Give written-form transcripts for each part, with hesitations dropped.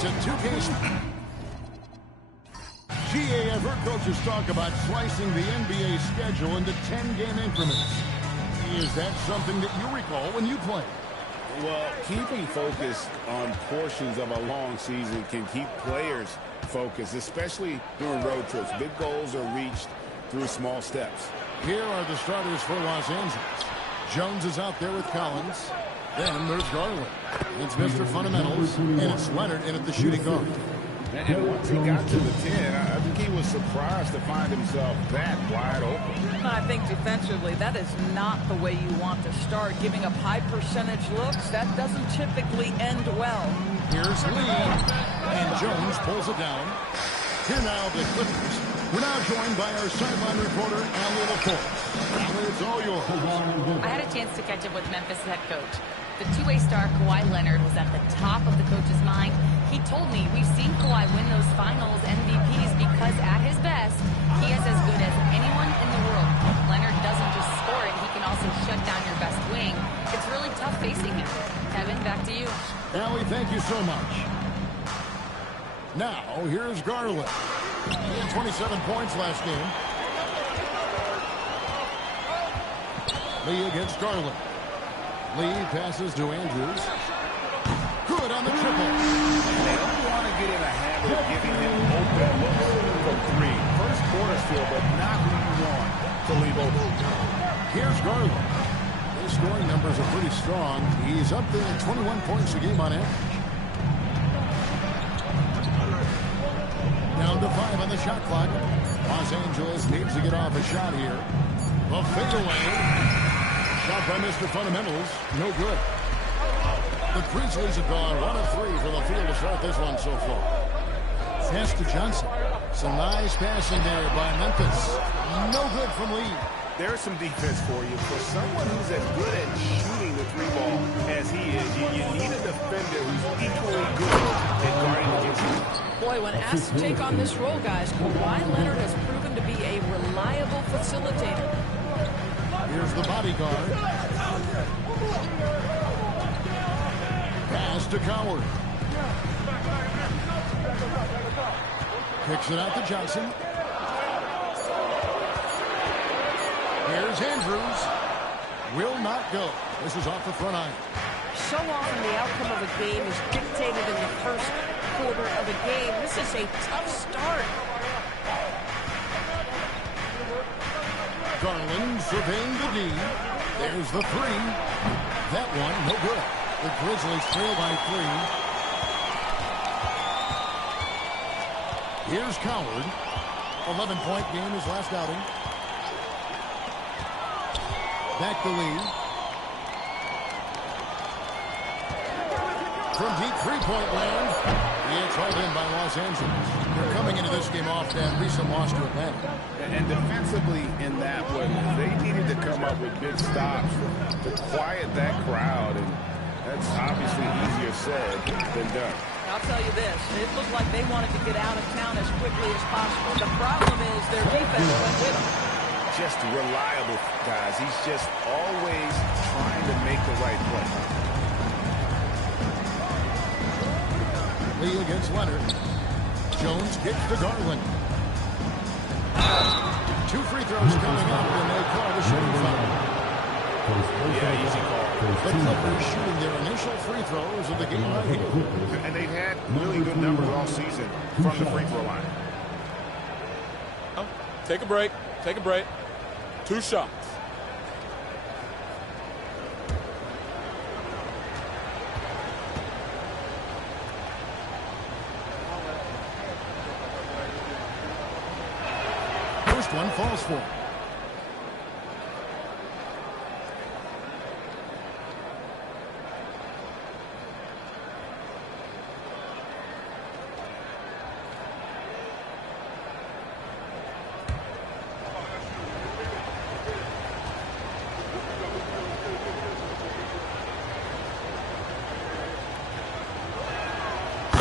It's a 2-game. GA, I've heard coaches talk about slicing the NBA schedule into 10-game increments. Is that something that you recall when you played? Well, keeping focus on portions of a long season can keep players focused, especially during road trips. Big goals are reached through small steps. Here are the starters for Los Angeles. Jones is out there with Collins. Then there's Garland. It's Mr. Fundamentals, and it's Leonard in at the shooting guard. And once he got to the 10, I think he was surprised to find himself that wide open. I think defensively, that is not the way you want to start. Giving up high percentage looks, that doesn't typically end well. Here's Lee, and Jones pulls it down. Here now, the Clippers. We're now joined by our sideline reporter, Allie LaForce. Allie, it's all yours. I had a chance to catch up with Memphis head coach. The two-way star Kawhi Leonard was at the top of the coach's mind. He told me we've seen Kawhi win those finals MVPs because at his best, he is as good as anyone in the world. Leonard doesn't just score it, he can also shut down your best wing. It's really tough facing him. Kevin, back to you. Allie, thank you so much. Now, here's Garland. He had 27 points last game. Lee against Garland. Lee passes to Andrews. Good on the triple. They don't want to get in a habit of giving him open looks from three. First quarter still, but not who you want to leave open. Here's Garland. His scoring numbers are pretty strong. He's up there at 21 points a game on average. Down to 5 on the shot clock. Los Angeles needs to get off a shot here. A fadeaway. Shot by Mr. Fundamentals. No good. The Grizzlies have gone 1 of 3 from the field to start this one so far. Pass to Johnson. Some nice passing there by Memphis. No good from Lee. There's some defense for you. For someone who's as good at shooting the three ball as he is, you need a defender who's equally good at guarding against him. Boy, when asked to take on this role, guys, Kawhi Leonard has proven to be a reliable facilitator. Here's the bodyguard. Pass to Coward. Kicks it out to Johnson. Here's Andrews. Will not go. This is off the front iron. So often the outcome of a game is dictated in the first quarter of a game. This is a tough start. Garland surveying the D. There's the 3. That one, no good. The Grizzlies trail by 3. Here's Coward. 11-point game his last outing. Back to Lee. From deep three-point land. It's hauled in by Los Angeles. They're coming into this game off that recent loss to Atlanta. And defensively in that one, they needed to come up with big stops to quiet that crowd. And that's obviously easier said than done. I'll tell you this, it looked like they wanted to get out of town as quickly as possible. The problem is their defense went with them. Just reliable, guys. He's just always trying to make the right play. Lee against Leonard. Jones kicks to Garland. 2 free throws coming up, and they call the shooting foul. Yeah, easy call. The Clippers shooting their initial free throws of the game right here. And they've had really good numbers all season from the free throw line. Take a break. Take a break. 2 shots. First one falls for him.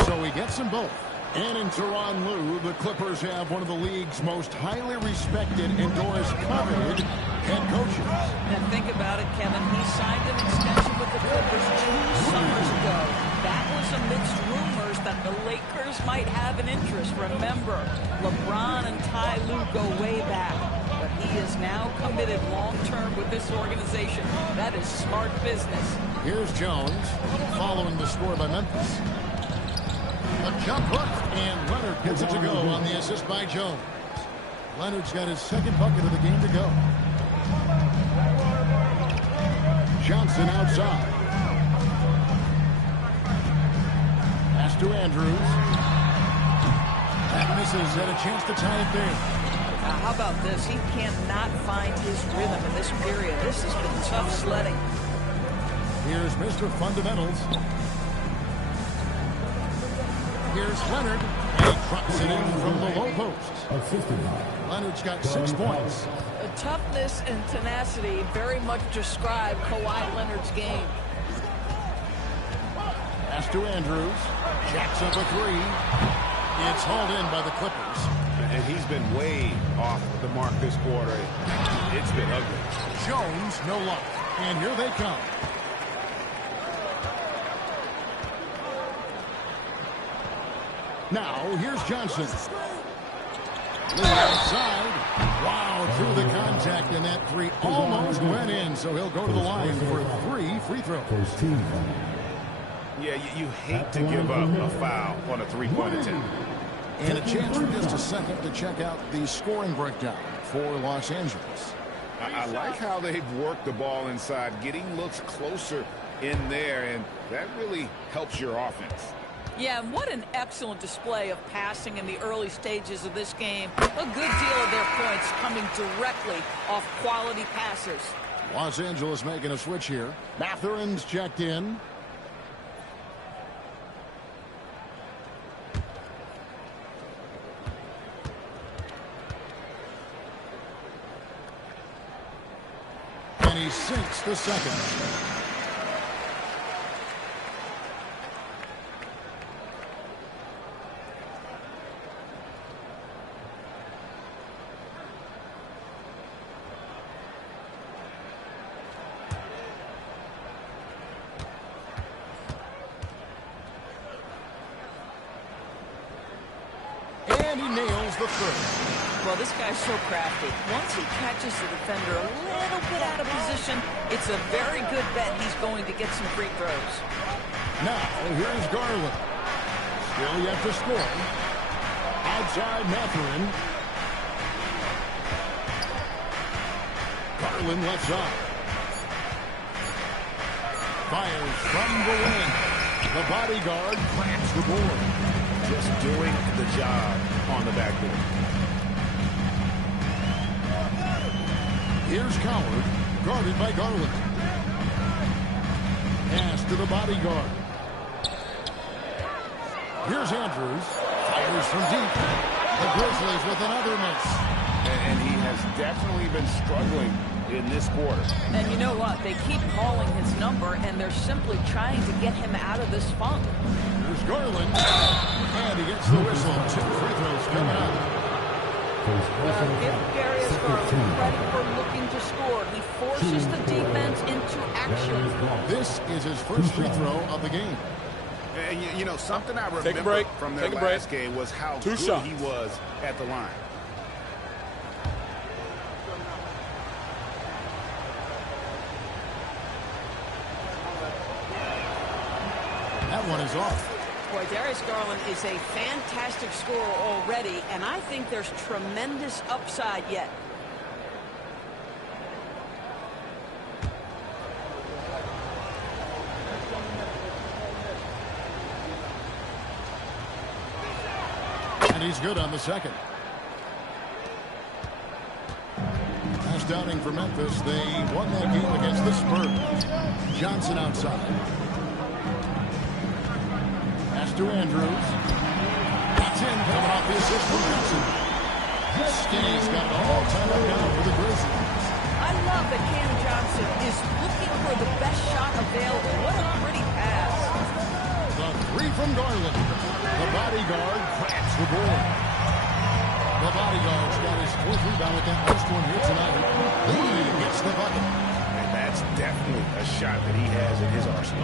So he gets them both. And in Tyronn Lue, the Clippers have one of the league's most highly respected, endorsed, coveted head coaches. And think about it, Kevin. He signed an extension with the Clippers 2 summers ago. That was amidst rumors that the Lakers might have an interest. Remember, LeBron and Ty Lue go way back. But he is now committed long-term with this organization. That is smart business. Here's Jones following the score by Memphis. A jump hook, and Leonard gets it to go on the assist by Jones. Leonard's got his second bucket of the game to go. Johnson outside. Pass to Andrews. That misses, had a chance to tie it there. How about this? He cannot find his rhythm in this period. This has been tough sledding. Here's Mr. Fundamentals. Here's Leonard, and he drops it in from the low post. Leonard's got 6 points. The toughness and tenacity very much describe Kawhi Leonard's game. Pass to Andrews. Jacks up a 3. It's hauled in by the Clippers. And he's been way off the mark this quarter. It's been ugly. Jones, no luck. And here they come. Now, here's Johnson. Lee outside. Wow, through the contact, and that 3 almost went in, so he'll go to the line for 3 free throws. Yeah, you hate to give up a foul on a three-point attempt. And a chance for just a second to check out the scoring breakdown for Los Angeles. I like how they've worked the ball inside, getting looks closer in there, and that really helps your offense. Yeah, and what an excellent display of passing in the early stages of this game. A good deal of their points coming directly off quality passes. Los Angeles making a switch here. Mathurin's checked in. And he sinks the second. And he nails the third. Well, this guy's so crafty. Once he catches the defender a little bit out of position, it's a very good bet he's going to get some free throws. Now, here's Garland. Still yet to score. Outside Mathurin. Garland left side. Fires from the wing. The bodyguard clamps the board. Just doing the job on the backboard. Here's Coward, guarded by Garland. Pass to the bodyguard. Here's Andrews. Fires from deep. The Grizzlies with another miss. And he has definitely been struggling in this quarter. And you know what? They keep calling his number, and they're simply trying to get him out of this funk. Here's Garland. And he gets the whistle. 2 free throws coming up. Give Darius Garland credit for looking to score. He forces the defense into action. This is his first free throw of the game. And you know, something I remember from their last game was how good he was at the line. That one is off. Boy, Darius Garland is a fantastic scorer already, and I think there's tremendous upside yet. And he's good on the second. Pass Downing for Memphis. They won that game against the Spurs. Johnson outside. Pass to Andrews. That's in, coming off the assist from Johnson. Skinny's got it all tied up now for the Grizzlies. I love that Cam Johnson is looking for the best shot available. What a pretty pass. The 3 from Garland. The bodyguard cracks the board. The bodyguard's got his 4th rebound with that first one here tonight. Lee the bucket. And that's definitely a shot that he has in his arsenal.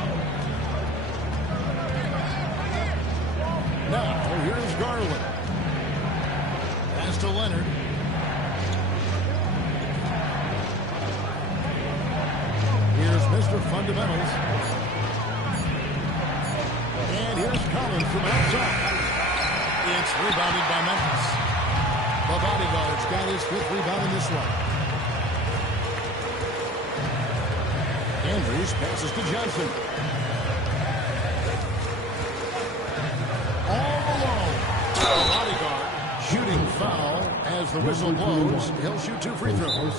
Now, here's Garland. Pass to Leonard. Here's Mr. Fundamentals. And here's Collins from outside. It's rebounded by Memphis. The bodyguard's got his 5th rebound in this one. Andrews passes to Johnson. All alone. The bodyguard shooting foul as the whistle blows. He'll shoot 2 free throws.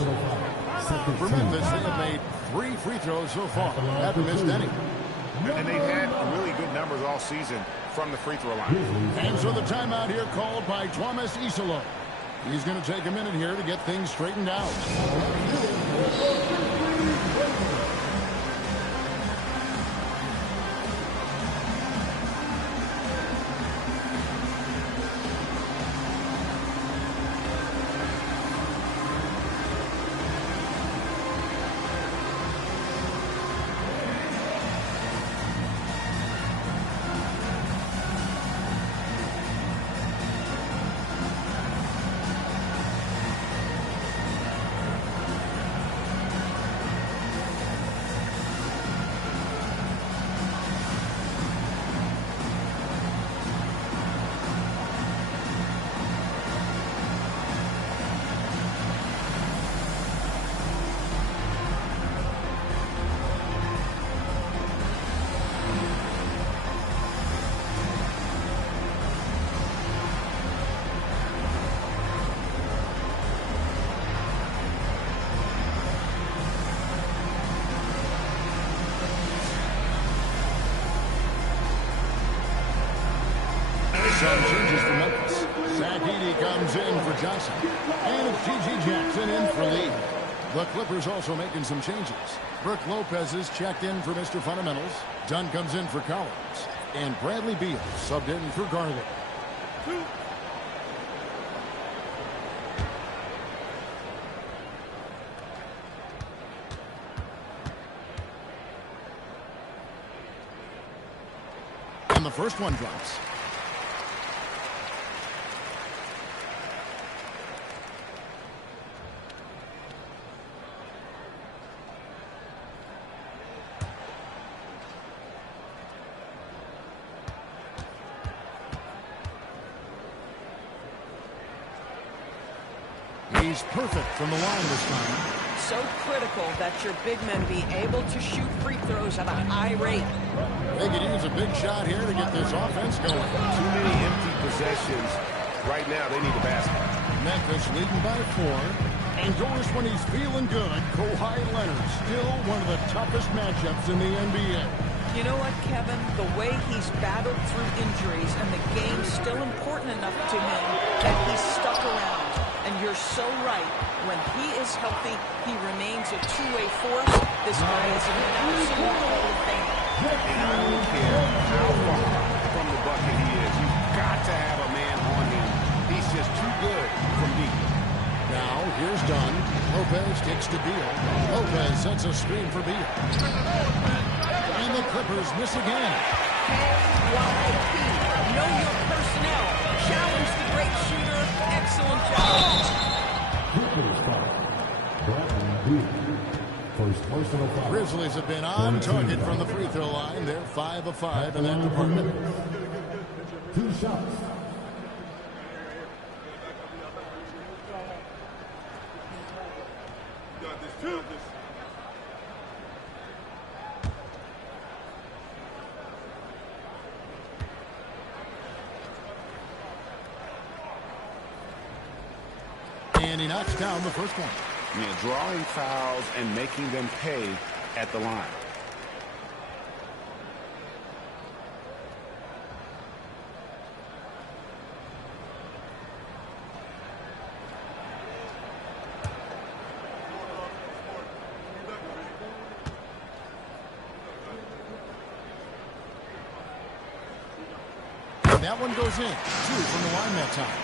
For Memphis, they have made 3 free throws so far. Haven't missed any. And they've had really good numbers all season from the free throw line. And so the timeout here called by Thomas Isolo. He's going to take a minute here to get things straightened out. Some changes for Memphis. Zach Edey comes in for Johnson. And it's G.G. Jackson in for Lee. The Clippers also making some changes. Brook Lopez is checked in for Mr. Fundamentals. Dunn comes in for Collins. And Bradley Beal subbed in for Garland. And the first one drops. He's perfect from the line this time. So critical that your big men be able to shoot free throws at a high rate. They could use a big shot here to get this offense going. Too many empty possessions. Right now, they need the basket. Memphis leading by 4. And Doris, when he's feeling good, Kawhi Leonard still one of the toughest matchups in the NBA. You know what, Kevin? The way he's battled through injuries and the game's still important enough to him that he's stuck around. And you're so right. When he is healthy, he remains a two-way force. This guy is an absolute Hall of Famer. And I don't care how far from the bucket he is. You've got to have a man on him. He's just too good from deep. Now, here's Dunn. Lopez kicks to Beal. Lopez sets a screen for Beal. And the Clippers miss again. KYP. Know your personnel. Challenge the great shooter. Excellent job. Grizzlies have been on target from the free throw line. They're 5 of 5 in that department. 2 shots. And he knocks down the first one. Yeah, drawing fouls and making them pay at the line. That one goes in. 2 from the line that time.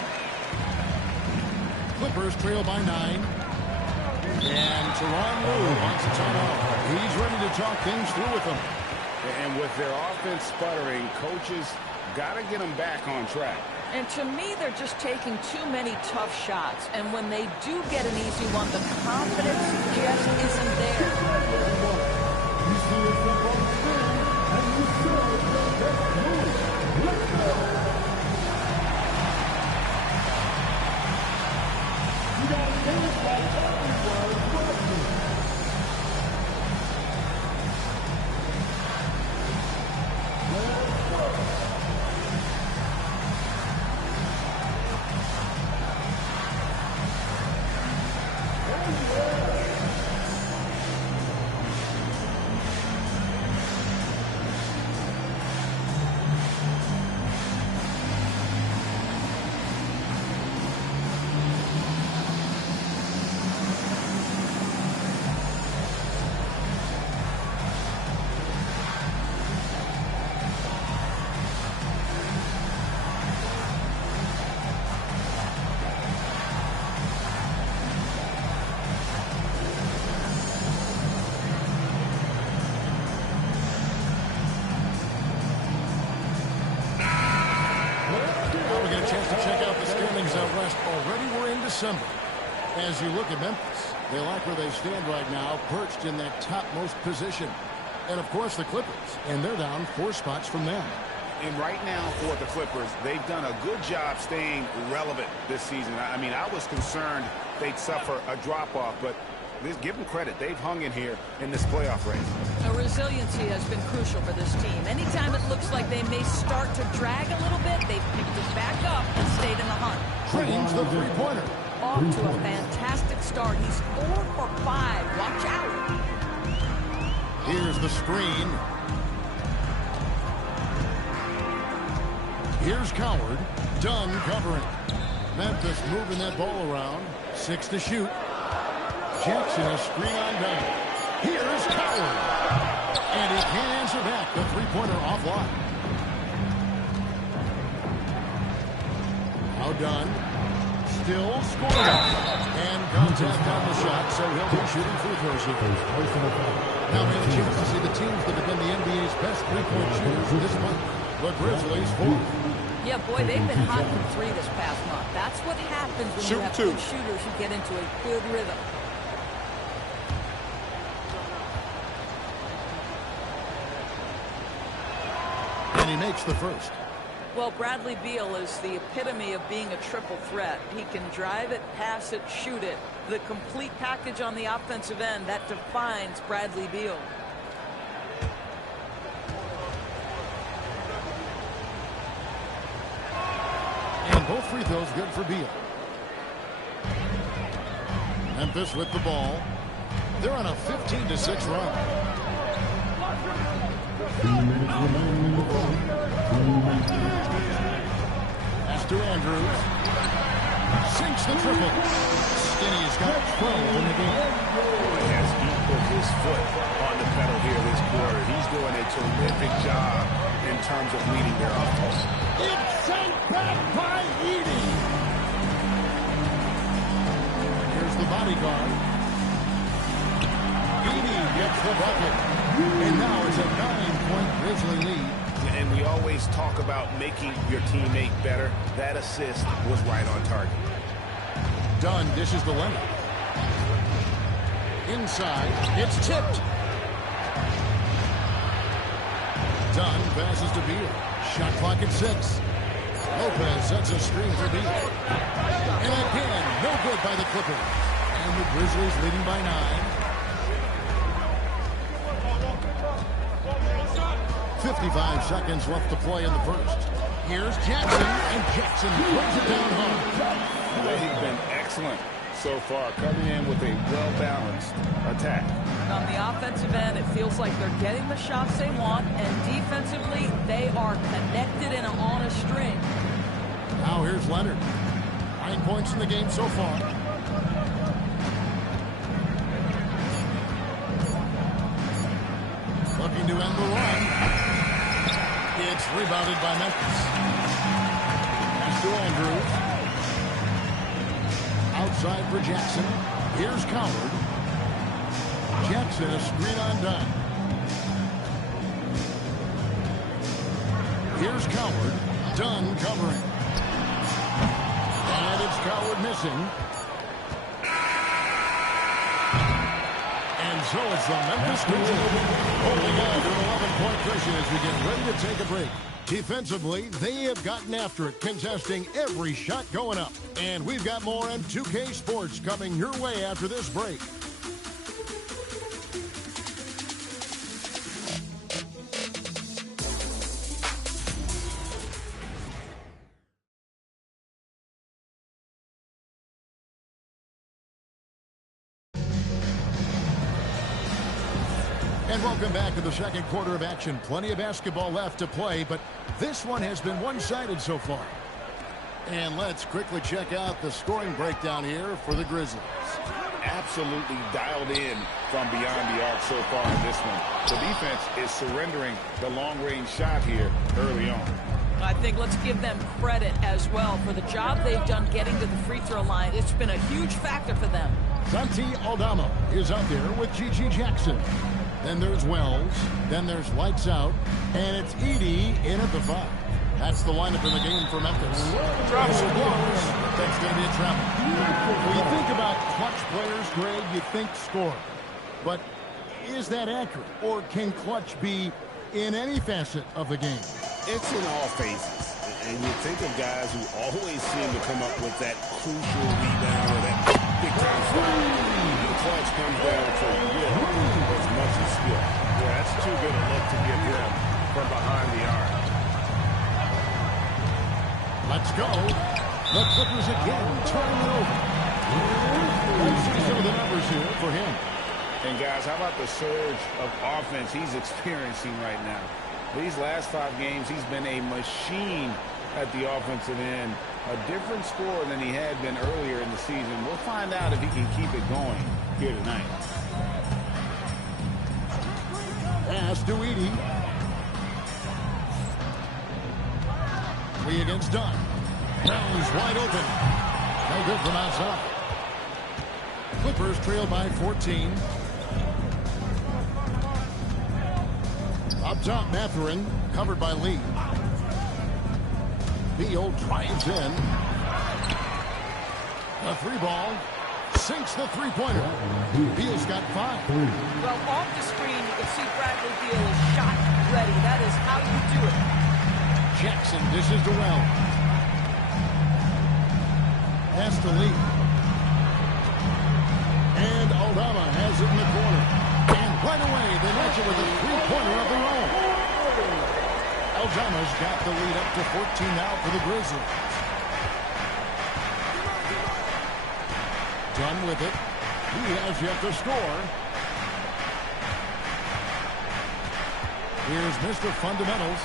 Clippers trail by 9. And Tyronn Lue wants a timeout. He's ready to talk things through with them. And with their offense sputtering, coaches got to get them back on track. And to me, they're just taking too many tough shots. And when they do get an easy one, the confidence just isn't there. You see a football field, and you saw the best move. Let's go. You got to finish by everyone watching. December. As you look at Memphis, they like where they stand right now, perched in that topmost position. And, of course, the Clippers, and they're down 4 spots from them. And right now for the Clippers, they've done a good job staying relevant this season. I mean, I was concerned they'd suffer a drop-off, but give them credit. They've hung in here in this playoff race. Now, resiliency has been crucial for this team. Anytime it looks like they may start to drag a little bit, they've picked it back up and stayed in the hunt. Trains the three-pointer. Off to a fantastic start. He's 4 for 5. Watch out. Here's the screen. Here's Coward. Dunn covering. Memphis moving that ball around. 6 to shoot. Jackson a screen on Dunn. Here's Coward. And he can't answer back. The three-pointer offline. Now Dunn. Still scoring. And contact on the shot, so he'll be shooting free throws here. Now we have a chance to see the teams that have been the NBA's best three-point shooters this month. The Grizzlies 4. Yeah, boy, they've been hot from 3 this past month. That's what happens when you have good shooters who get into a good rhythm. And he makes the first. Well, Bradley Beal is the epitome of being a triple threat. He can drive it, pass it, shoot it. The complete package on the offensive end, that defines Bradley Beal. And both free throws good for Beal. Memphis with the ball. They're on a 15-6 run. 2 minutes remaining in the quarter. Pass to Andrews. Sinks the triple. Skinny's got 12 in the game. As he put his foot on the pedal here this quarter, he's doing a terrific job in terms of leading their offense. It's sent back by Edey. Here's the bodyguard. Edey gets the bucket. And now it's a 9-point Grizzly lead. And we always talk about making your teammate better. That assist was right on target. Dunn dishes to Leonard. Inside, it's tipped. Dunn passes to Beal. Shot clock at 6. Lopez sets a screen for Beal. And again, no good by the Clippers. And the Grizzlies leading by 9. 55 seconds left to play in the first. Here's Jackson, and Jackson throws it down hard. They've been excellent so far, coming in with a well-balanced attack. On the offensive end, it feels like they're getting the shots they want, and defensively, they are connected and on a string. Now here's Leonard. 9 points in the game so far. Looking to end the run. It's rebounded by Memphis. Pass to Andrews. Outside for Jackson. Here's Coward. Jackson, a screen on Dunn. Here's Coward. Dunn covering. And it's Coward missing. And so it's the Memphis Grizzlies holding on to an 11-point cushion as we get ready to take a break. Defensively, they have gotten after it, contesting every shot going up. And we've got more on 2K Sports coming your way after this break. And welcome back to the second quarter of action. Plenty of basketball left to play, but this one has been one-sided so far. And let's quickly check out the scoring breakdown here for the Grizzlies. Absolutely dialed in from beyond the arc so far in this one. The defense is surrendering the long-range shot here early on. I think let's give them credit as well for the job they've done getting to the free throw line. It's been a huge factor for them. Santi Aldama is out there with G.G. Jackson. Then there's Wells. Then there's Lights Out. And it's Edey in at the 5. That's the lineup in the game for Memphis. Travel. That's going to be a travel. When you think about clutch players, Greg, you think score. But is that accurate? Or can clutch be in any facet of the game? It's in all phases. And you think of guys who always seem to come up with that crucial rebound or that big-time shot. The clutch comes down to will as much as skill. Yeah, that's too good a look to get him from behind the arc. Let's go. The Clippers again turning it over. Let's see some of the numbers here for him. And guys, how about the surge of offense he's experiencing right now? These last 5 games, he's been a machine at the offensive end. A different score than he had been earlier in the season. We'll find out if he can keep it going here tonight. Pass to Edey. Lee against Dunn. Brown's wide open. No good from outside. Clippers trail by 14. Up top, Mathurin, covered by Lee. Beal drives in. The 3-ball sinks the 3-pointer. Beal's got 5. Well, off the screen, you can see Bradley Beal is shot ready. That is how you do it. Jackson dishes to Wells. Pass to Lee. And Aldama has it in the corner. And right away, they match it with a 3-pointer of their own. Aldama's got the lead up to 14 now for the Grizzlies. Done with it. He has yet to score. Here's Mr. Fundamentals.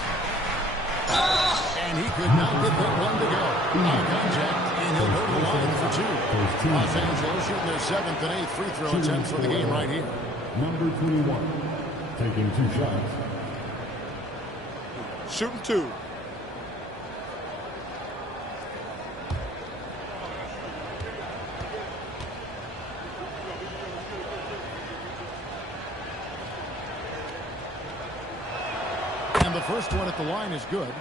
And he could not get that one to go. On contact, and he'll go to the line for 2. Los Angeles shooting their 7th and 8th free throw attempts for the game right here. Number 21, taking 2 shots. Shooting 2. And the first one at the line is good.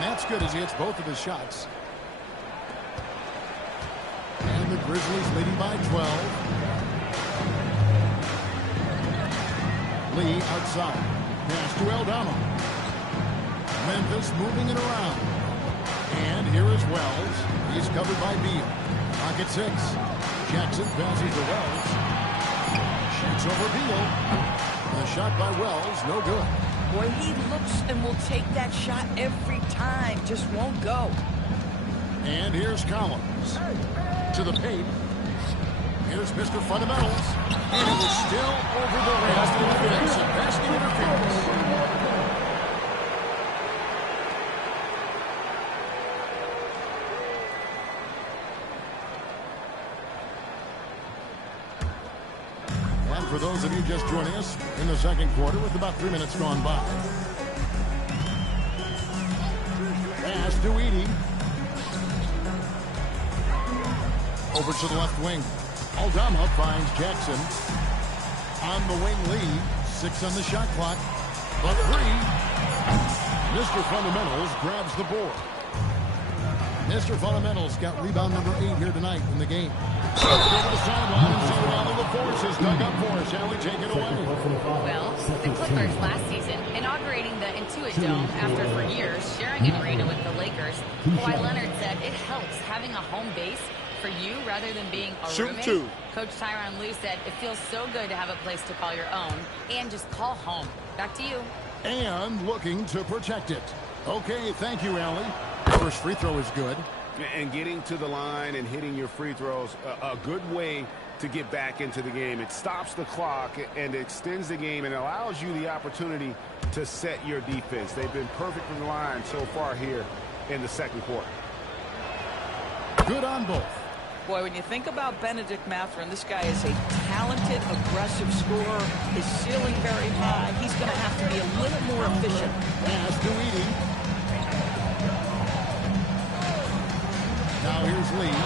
That's good as he hits both of his shots. And the Grizzlies leading by 12. Lee outside. Pass to Aldama. Memphis moving it around. And here is Wells. He's covered by Beal. Pocket 6. Jackson passes to Wells. Shoots over Beal. The shot by Wells, no good. Boy, he looks and will take that shot every time. Just won't go. And here's Collins. To the paint. Here's Mr. Fundamentals. And it was still over the rim. Defensive basket interference. for those of you just joining us in the second quarter with about 3 minutes gone by. Pass to Edey. Over to the left wing. Aldama finds Jackson. On the wing lead. 6 on the shot clock. The 3. Mr. Fundamentals grabs the board. Mr. Fundamentals got rebound number 8 here tonight in the game. Let's go to the sideline and see what all of the force is dug up for us. Shall we take it away? Well, the Clippers last season, inaugurating the Intuit Dome after for years sharing an arena with the Lakers, Kawhi Leonard said it helps having a home base for you rather than being a Shoot roommate. two. Coach Tyronn Lue said it feels so good to have a place to call your own and just call home. Back to you. And looking to protect it. Okay, thank you, Allie. First free throw is good. And getting to the line and hitting your free throws, a good way to get back into the game. It stops the clock and extends the game and allows you the opportunity to set your defense. They've been perfect from the line so far here in the second quarter. Good on both. Boy, when you think about Benedict Mathurin, this guy is a talented, aggressive scorer. His ceiling very high. He's going to have to be a little more efficient. Pass to Edey. Now here's Lee.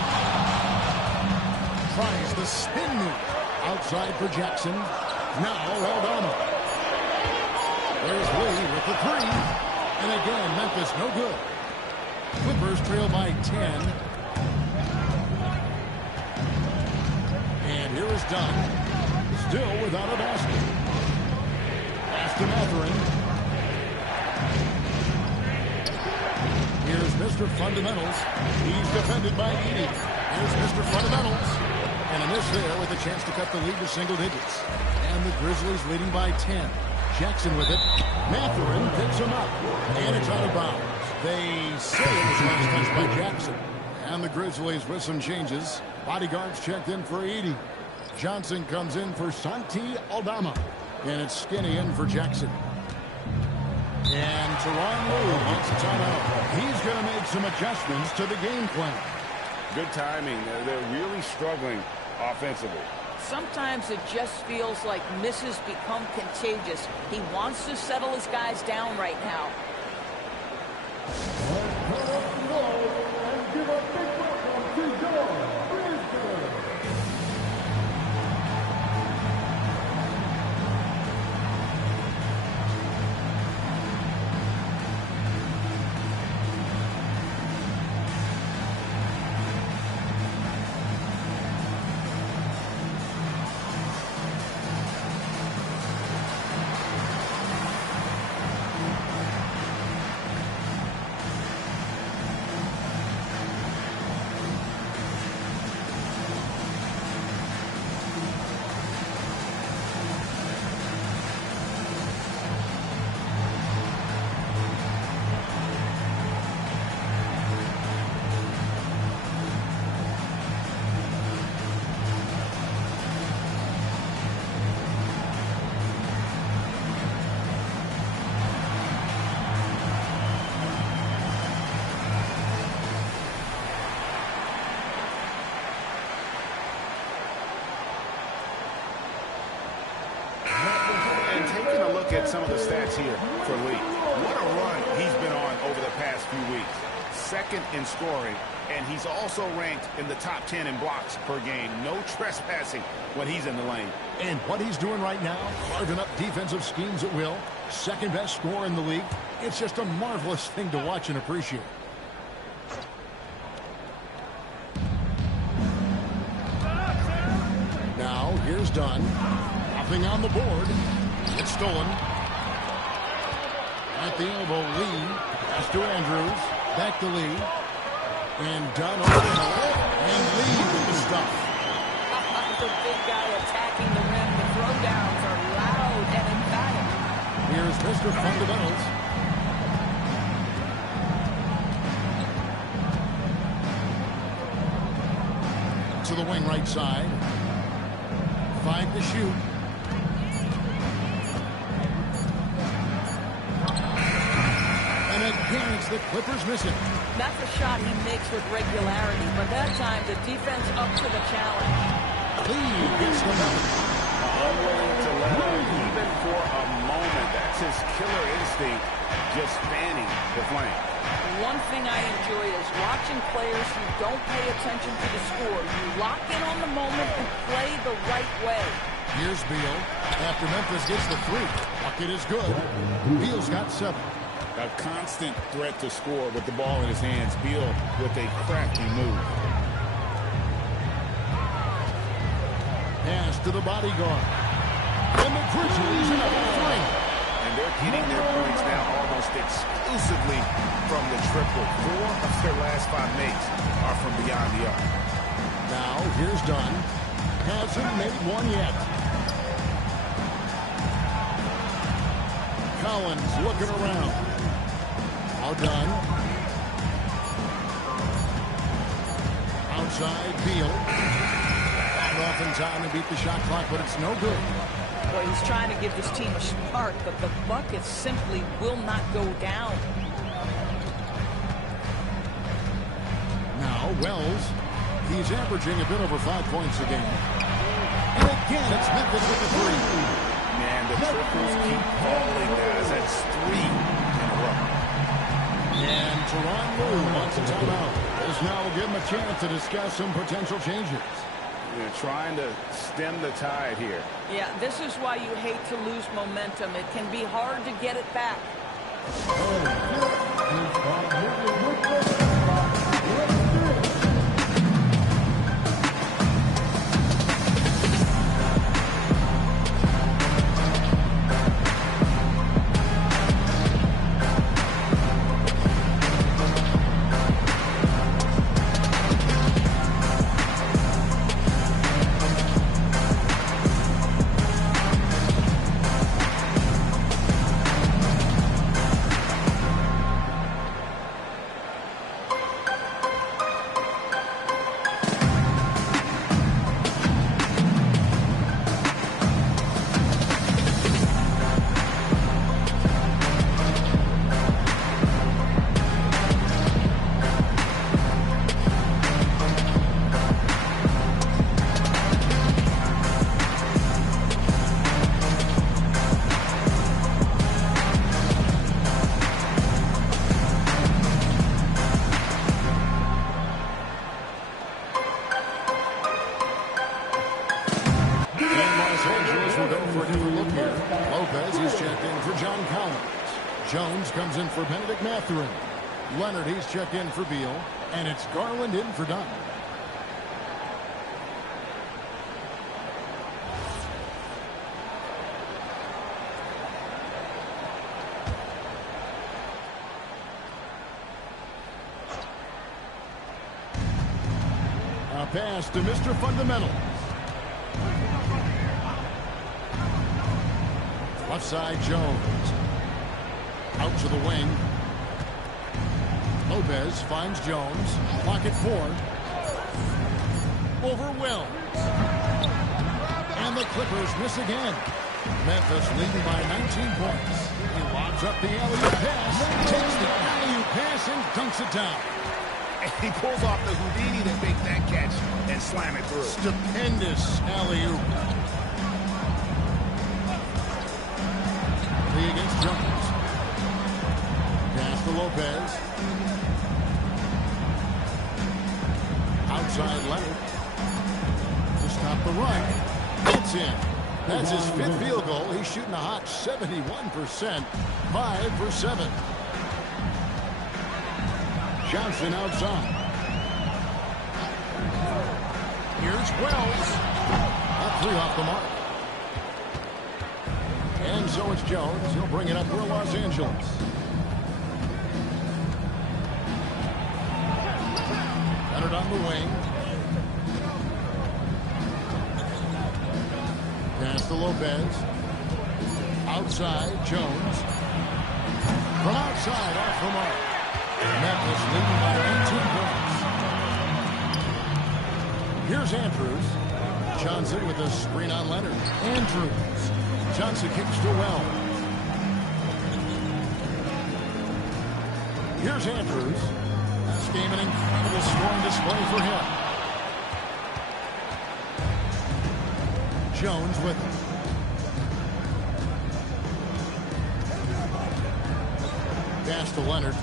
Tries the spin move. Outside for Jackson. Now Aldama. There's Lee with the 3. And again, Memphis no good. Clippers trail by 10. And here is Dunn. Still without a basket. Pass to Mathurin. Here's Mr. Fundamentals. He's defended by Edey. Here's Mr. Fundamentals. And a miss there with a chance to cut the lead to single digits. And the Grizzlies leading by 10. Jackson with it. Mathurin picks him up. And it's out of bounds. They say it was last touched by Jackson. And the Grizzlies with some changes. Bodyguards checked in for Edey. Johnson comes in for Santi Aldama. And it's Skinny in for Jackson. And Tyronn Lue wants a timeout. He's going to make some adjustments to the game plan. Good timing. They're really struggling offensively. Sometimes it just feels like misses become contagious. He wants to settle his guys down right now. And give a big welcome to John Brisbane. At some of the stats here for Lee. What a run he's been on over the past few weeks. Second in scoring, and he's also ranked in the top 10 in blocks per game. No trespassing when he's in the lane. And what he's doing right now, carving up defensive schemes at will. Second best scorer in the league. It's just a marvelous thing to watch and appreciate. Now, here's Dunn. Nothing on the board. It's stolen. At the elbow, Lee. Pass to Andrews. Back to Lee. And Dunn over the middle. And Lee with the stop. The big guy attacking the rim. The throwdowns are loud and emphatic. Here's Mr. Fundamentals. To the wing right side. 5 to shoot. Again, it's the Clippers missing. That's a shot he makes with regularity, but that time the defense up to the challenge. Lee gets the ball. unwilling to let up, even for a moment. That's his killer instinct, just fanning the flame. One thing I enjoy is watching players who don't pay attention to the score. You lock in on the moment and play the right way. Here's Beal. After Memphis gets the three, bucket is good. Beal's got 7. A constant threat to score with the ball in his hands. Beal with a crafty move. Pass to the bodyguard. And the Grizzlies another 3. And they're getting their points now almost exclusively from the triple. 4 of their last 5 makes are from beyond the arc. Now, here's Dunn. Hasn't made one yet. Collins looking around. Now Dunn. Outside, Beal. Got off in time to beat the shot clock, but it's no good. Well, he's trying to give this team a spark, but the bucket simply will not go down. Now, Wells. He's averaging a bit over 5 points a game. And again, it's Memphis with the 3. Man, the triples keep falling, guys. That's 3 in a row. And Tyronn Lue wants a timeout. This now will give him a chance to discuss some potential changes. They're trying to stem the tide here. Yeah, this is why you hate to lose momentum. It can be hard to get it back. Jones comes in for Benedict Mathurin. Leonard, he's checked in for Beal. And it's Garland in for Dunn. A pass to Mr. Fundamental. Left side, Jones. Out to the wing. Lopez finds Jones. Clock at 4. Over Wells. And the Clippers miss again. Memphis leading by 19 points. He lobs up the alley-oop pass. Takes the alley-oop pass and dunks it down. And he pulls off the Houdini to make that catch and slam it through. Stupendous alley-oop. Lee against Jones. Pass to Lopez. Outside Leonard. To stop the run. It's in. That's his 5th field goal. He's shooting a hot 71%. 5 for 7. Johnson outside. Here's Wells. A 3 off the mark. And so it's Jones. He'll bring it up for Los Angeles. Leonard on the wing. Pass to Lopez. Outside, Jones. From outside, off the mark. Memphis leading by 18 points. Here's Andrews. Johnson with a screen on Leonard. Andrews. Johnson kicks to Wells. Here's Andrews. This game an incredible scoring display for him. Jones with him. Pass to Leonard.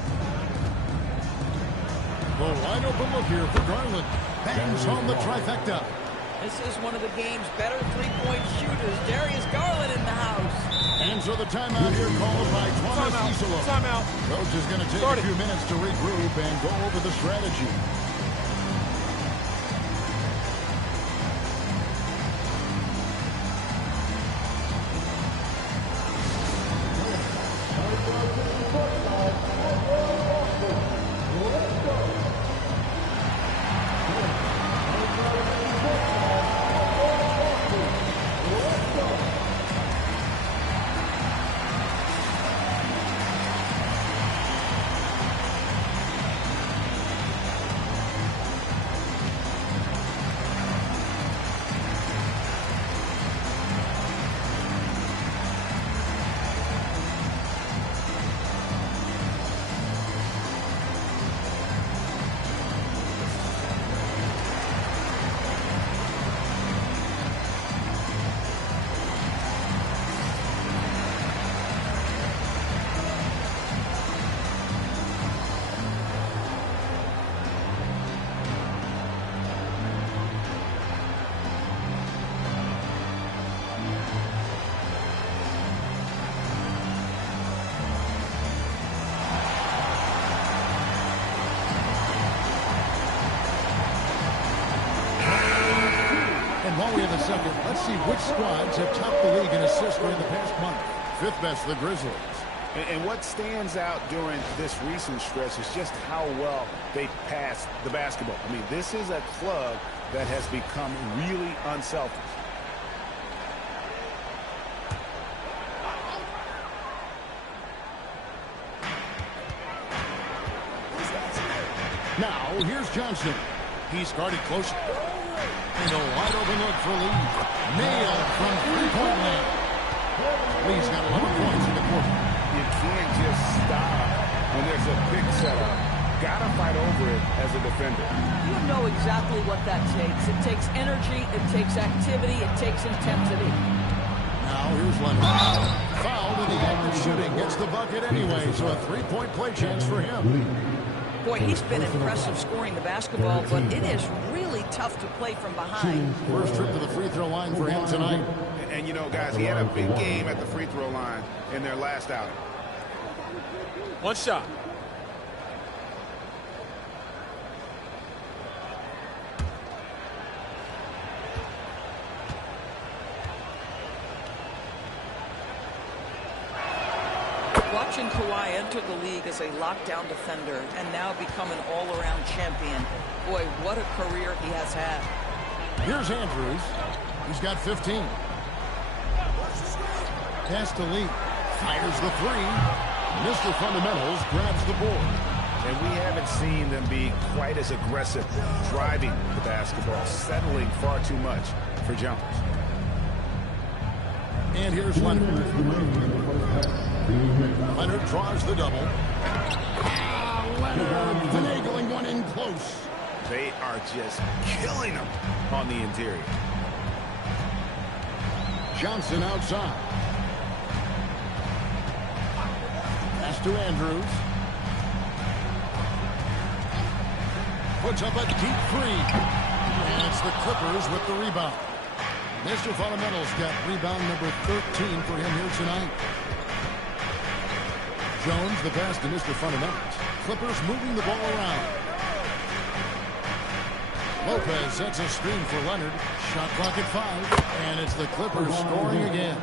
A wide open look here for Garland. Bangs home the trifecta. This is one of the game's better three-point shooters. Darius Garland in the house. And so the timeout here called by Thomas Isolo. Timeout. Coach is going to take a few minutes to regroup and go over the strategy. While we have a second, let's see which squads have topped the league in assists during the past month. Fifth best, the Grizzlies. And what stands out during this recent stretch is just how well they pass the basketball. I mean, this is a club that has become really unselfish. Now, here's Johnson. He's guarded close. And a wide open look for Lee. Nailed from three-point land. Lee's got 11 points in the quarter. You can't just stop when there's a big setup. Gotta fight over it as a defender. You know exactly what that takes. It takes energy, it takes activity, it takes intensity. Now here's Leonard. Fouled in the act of shooting. Gets the bucket anyway, so a three-point play chance for him. Boy, he's been impressive scoring the basketball, but it is really tough to play from behind. First trip to the free throw line for him tonight. And you know, guys, he had a big game at the free throw line in their last outing. One shot. Watching Kawhi enter the league as a lockdown defender and now become an all-around champion. Boy, what a career he has had. Here's Andrews. He's got 15. Pass to Lee. Fires the three. Mr. Fundamentals grabs the board. And we haven't seen them be quite as aggressive driving the basketball, settling far too much for jumpers. And here's Leonard. Leonard draws the double. Leonard finagling one in close. They are just killing them on the interior. Johnson outside. Pass to Andrews. Puts up a deep three. And it's the Clippers with the rebound. Mr. Fundamentals got rebound number 13 for him here tonight. Jones, the pass to Mr. Fundamentals. Clippers moving the ball around. Lopez sets a screen for Leonard. Shot clock at 5. And it's the Clippers scoring again.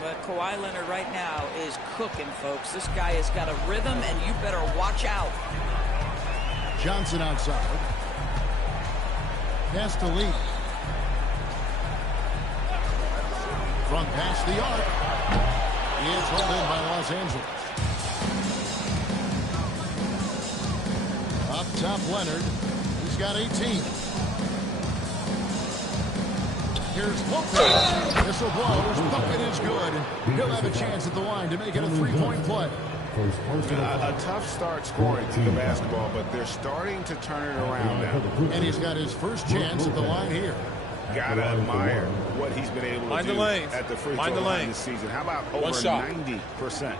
But Kawhi Leonard right now is cooking, folks. This guy has got a rhythm, and you better watch out. Johnson outside. Pass to Lee. Front past the arc. He is held in by Los Angeles. Up top, Leonard. He's got 18. Here's Lopez. Whistle blows. Bucket is good. He'll have a chance at the line to make it a three-point play. A tough start scoring the basketball, but they're starting to turn it around now. And he's got his first chance at the line here. Gotta admire what he's been able to do at the free throw line this season. How about over 90%?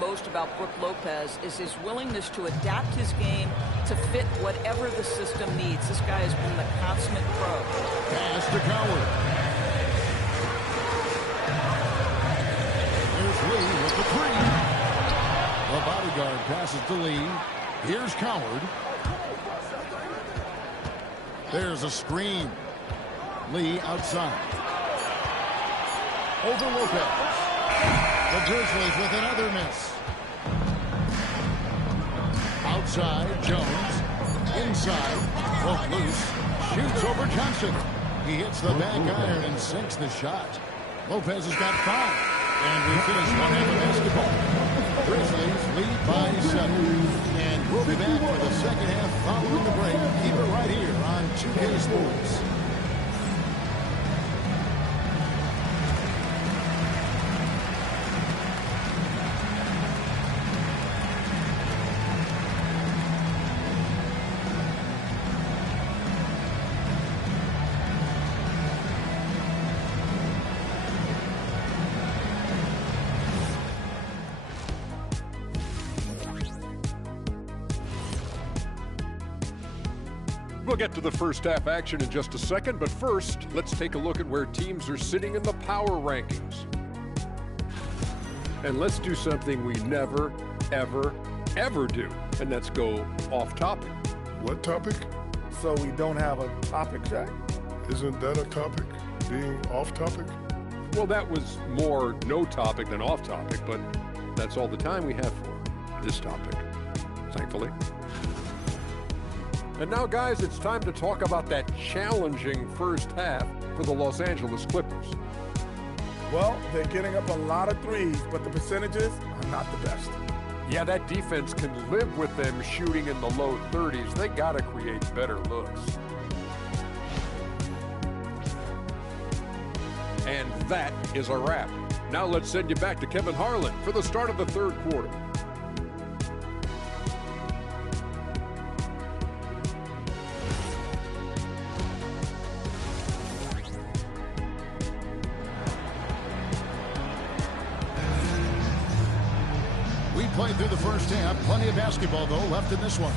most about Brook Lopez is his willingness to adapt his game to fit whatever the system needs. This guy has been the consummate pro. Pass to Coward. Here's Lee with the three. The bodyguard passes to Lee. Here's Coward. There's a screen. Lee outside. Over Lopez. The Grizzlies with another miss. Outside, Jones. Inside, broke loose. Shoots over Johnson. He hits the back iron and sinks the shot. Lopez has got 5. And we finish one half of basketball. Grizzlies lead by 7. And we'll be back for the second half following the break. Keep it right here on 2K Sports. We'll get to the first half action in just a second, but first, let's take a look at where teams are sitting in the power rankings. And let's do something we never, ever, ever do, and that's go off topic. What topic? So we don't have a topic, Jack? Isn't that a topic? Being off topic? Well, that was more no topic than off topic, but that's all the time we have for this topic, thankfully. And now, guys, it's time to talk about that challenging first half for the Los Angeles Clippers. Well, they're getting up a lot of threes, but the percentages are not the best. Yeah, that defense can live with them shooting in the low 30s. They got to create better looks. And that is a wrap. Now let's send you back to Kevin Harlan for the start of the third quarter. We played through the first half. Plenty of basketball, though, left in this one.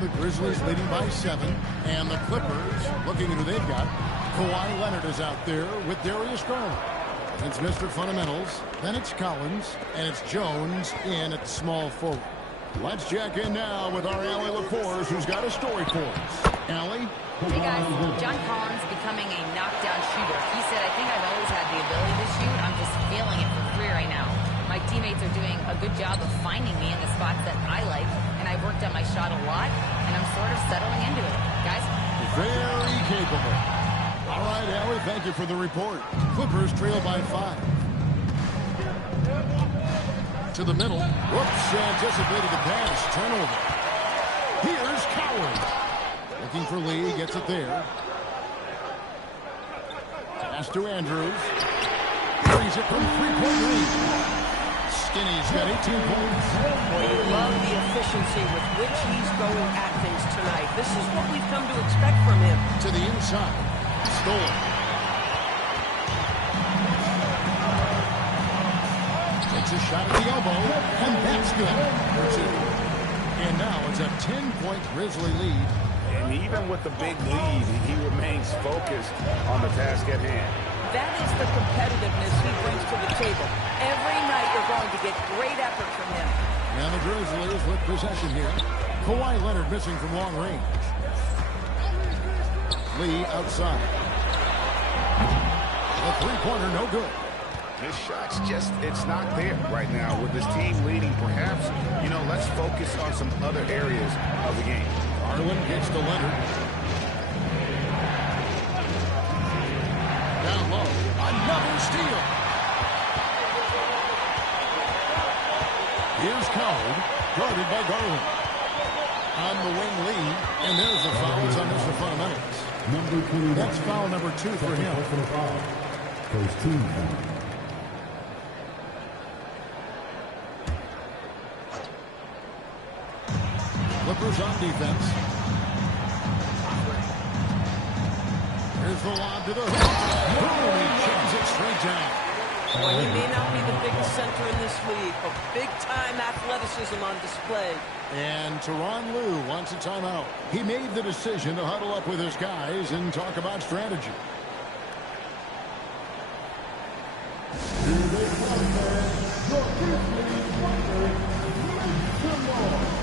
The Grizzlies leading by 7, and the Clippers looking at who they've got. Kawhi Leonard is out there with Darius Garland. It's Mr. Fundamentals, then it's Collins, and it's Jones in at the small forward. Let's check in now with our Allie LaForce, who's got a story for us. Allie? Hey guys, John Collins becoming a knockdown shooter. He said, I think I've always had the ability to shoot. I'm just feeling it for free right now. My teammates are doing a good job of finding me in the spots that I like, and I've worked on my shot a lot, and I'm sort of settling into it. Guys? Very capable. All right, Allie, thank you for the report. Clippers trail by 5. To the middle. Whoops, anticipated the pass. Turnover. Here's Coward. Looking for Lee, gets it there. Pass to Andrews. Brings it from three-point range. Skinny's got 18 points. Well, you love the efficiency with which he's going at things tonight. This is what we've come to expect from him. To the inside. Stolen. Takes a shot at the elbow, and that's good for 2. And now it's a 10-point Grizzly lead. And even with the big lead, he remains focused on the task at hand. That is the competitiveness he brings to the table. Every night you're going to get great effort from him. And the Grizzlies with possession here. Kawhi Leonard missing from long range. Lee outside. The three-pointer no good. His shot's just, it's not there right now. With this team leading, perhaps, let's focus on some other areas of the game. Garland gets to Leonard. Down low. Another steal. Here's Coward, guarded by Garland. On the wing, Lee. And there's the foul. It's on Mr. Fundamentals. Number 21. That's foul number 2 for him. Personal foul. First team foul. Clippers on defense. Here's the lob to the hoop. Boom, he jams it straight down. Well, he may not be the biggest center in this league, but big-time athleticism on display. And Tyronn Lue wants a timeout. He made the decision to huddle up with his guys and talk about strategy. Here they come, man. Your fifth league wonder, Mike Trimble.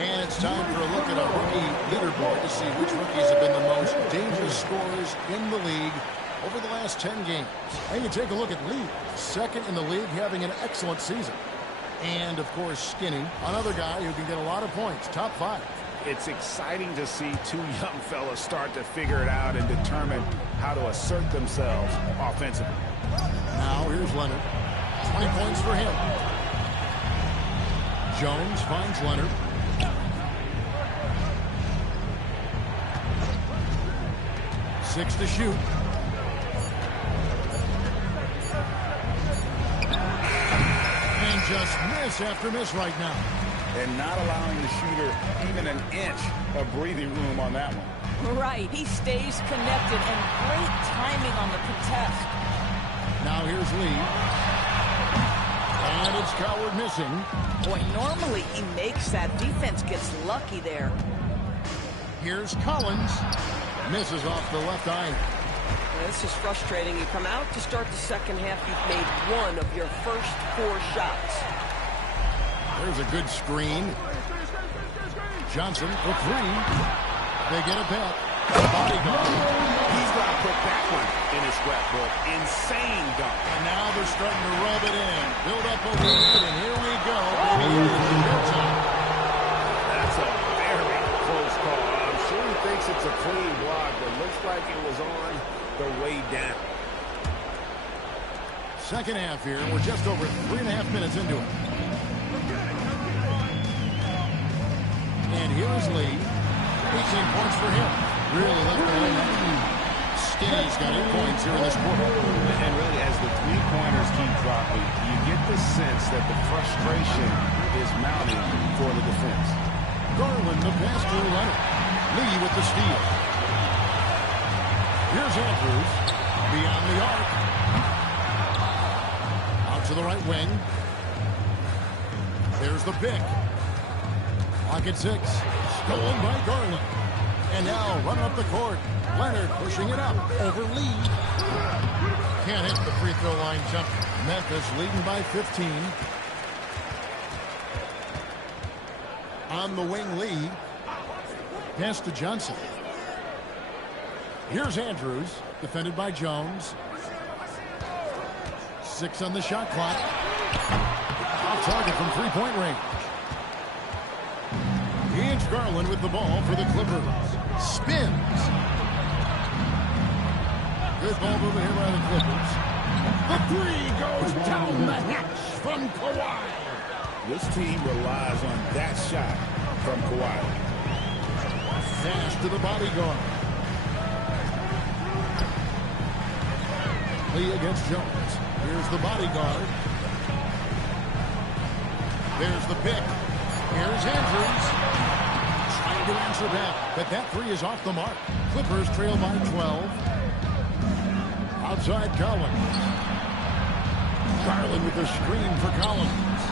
And it's time for a look at our rookie leaderboard to see which rookies have been the most dangerous scorers in the league over the last 10 games. And you take a look at Lee, second in the league, having an excellent season. And, of course, Skinny, another guy who can get a lot of points, top 5. It's exciting to see two young fellas start to figure it out and determine how to assert themselves offensively. Now, here's Leonard. 20 points for him. Jones finds Leonard. Six to shoot. And just miss after miss right now. And not allowing the shooter even an inch of breathing room on that one. Right. He stays connected, and great timing on the contest. Now here's Lee. And it's Coward missing. Boy, normally he makes that. Defense gets lucky there. Here's Collins. Misses off the left iron. Well, this is frustrating. You come out to start the second half, you've made one of your first 4 shots. There's a good screen. Johnson for 3. They get it back. Bodyguard. He's got to put that one in his scrapbook. Insane dunk. And now they're starting to rub it in. Build up a lead, and here we go. That's a very close call. I'm sure he thinks it's a clean block, but looks like it was on the way down. Second half here. We're just over 3.5 minutes into it. And here's Lee. 18 points for him. Really left behind that lead. Skinny's got 8 points here in this quarter. And really, as the three-pointers keep dropping, you get the sense that the frustration is mounting for the defense. Garland, the pass to Leonard. Lee with the steal. Here's Andrews. Beyond the arc. Out to the right wing. There's the pick. Clock at 6. Stolen by Garland. And now running up the court. Leonard pushing it up over Lee. Can't hit the free throw line jump. Memphis leading by 15. On the wing, Lee. Pass to Johnson. Here's Andrews. Defended by Jones. 6 on the shot clock. Off target from three-point range. Here's Garland with the ball for the Clippers. Spins. Good ball over here by the Clippers. The 3 goes down the hatch from Kawhi. This team relies on that shot from Kawhi. Pass to the bodyguard. Lee against Jones. Here's the bodyguard. There's the pick. Here's Andrews. Trying to answer back, but that three is off the mark. Clippers trail by 12. Outside Collins. Garland with the screen for Collins.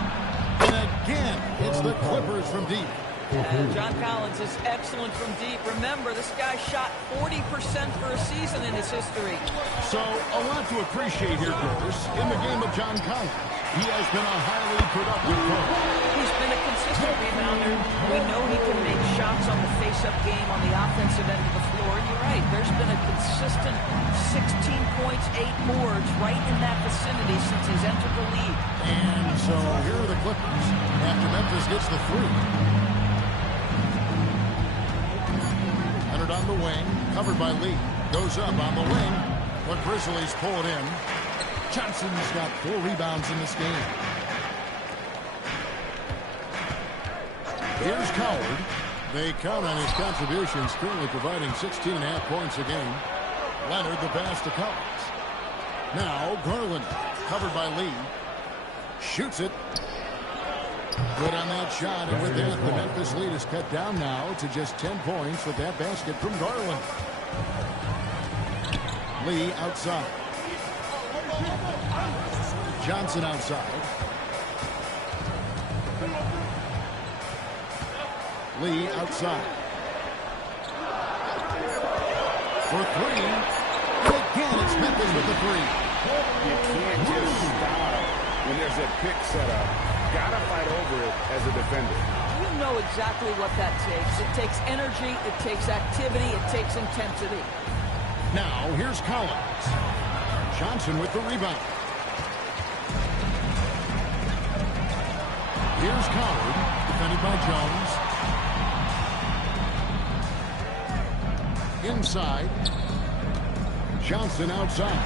And again, it's the Clippers from deep. And John Collins is excellent from deep. Remember, this guy shot 40% for a season in his history. So, a lot to appreciate here, Doris, in the game of John Collins. He has been a highly productive player. He's been a consistent rebounder. We know he can make shots on the face-up game on the offensive end of the floor. And you're right, there's been a consistent 16 points, 8 boards right in that vicinity since he's entered the league. And so here are the Clippers after Memphis gets the three. Leonard on the wing, covered by Lee. Goes up on the wing. The Grizzlies pull it in. Johnson's got 4 rebounds in this game. Here's Coward. They count on his contributions, currently providing 16.5 points a game. Leonard the pass to Collins. Now Garland, covered by Lee. Shoots it. Good on that shot, and with that, the Memphis lead is cut down now to just 10 points with that basket from Garland. Lee outside. Johnson outside. Lee outside. For three. And again, it's Memphis with the three. You can't just stop when there's a pick set up. Gotta fight over it as a defender. You know exactly what that takes. It takes energy, it takes activity, it takes intensity. Now, here's Collins. Johnson with the rebound. Here's Coward, defended by Jones. Inside. Johnson outside.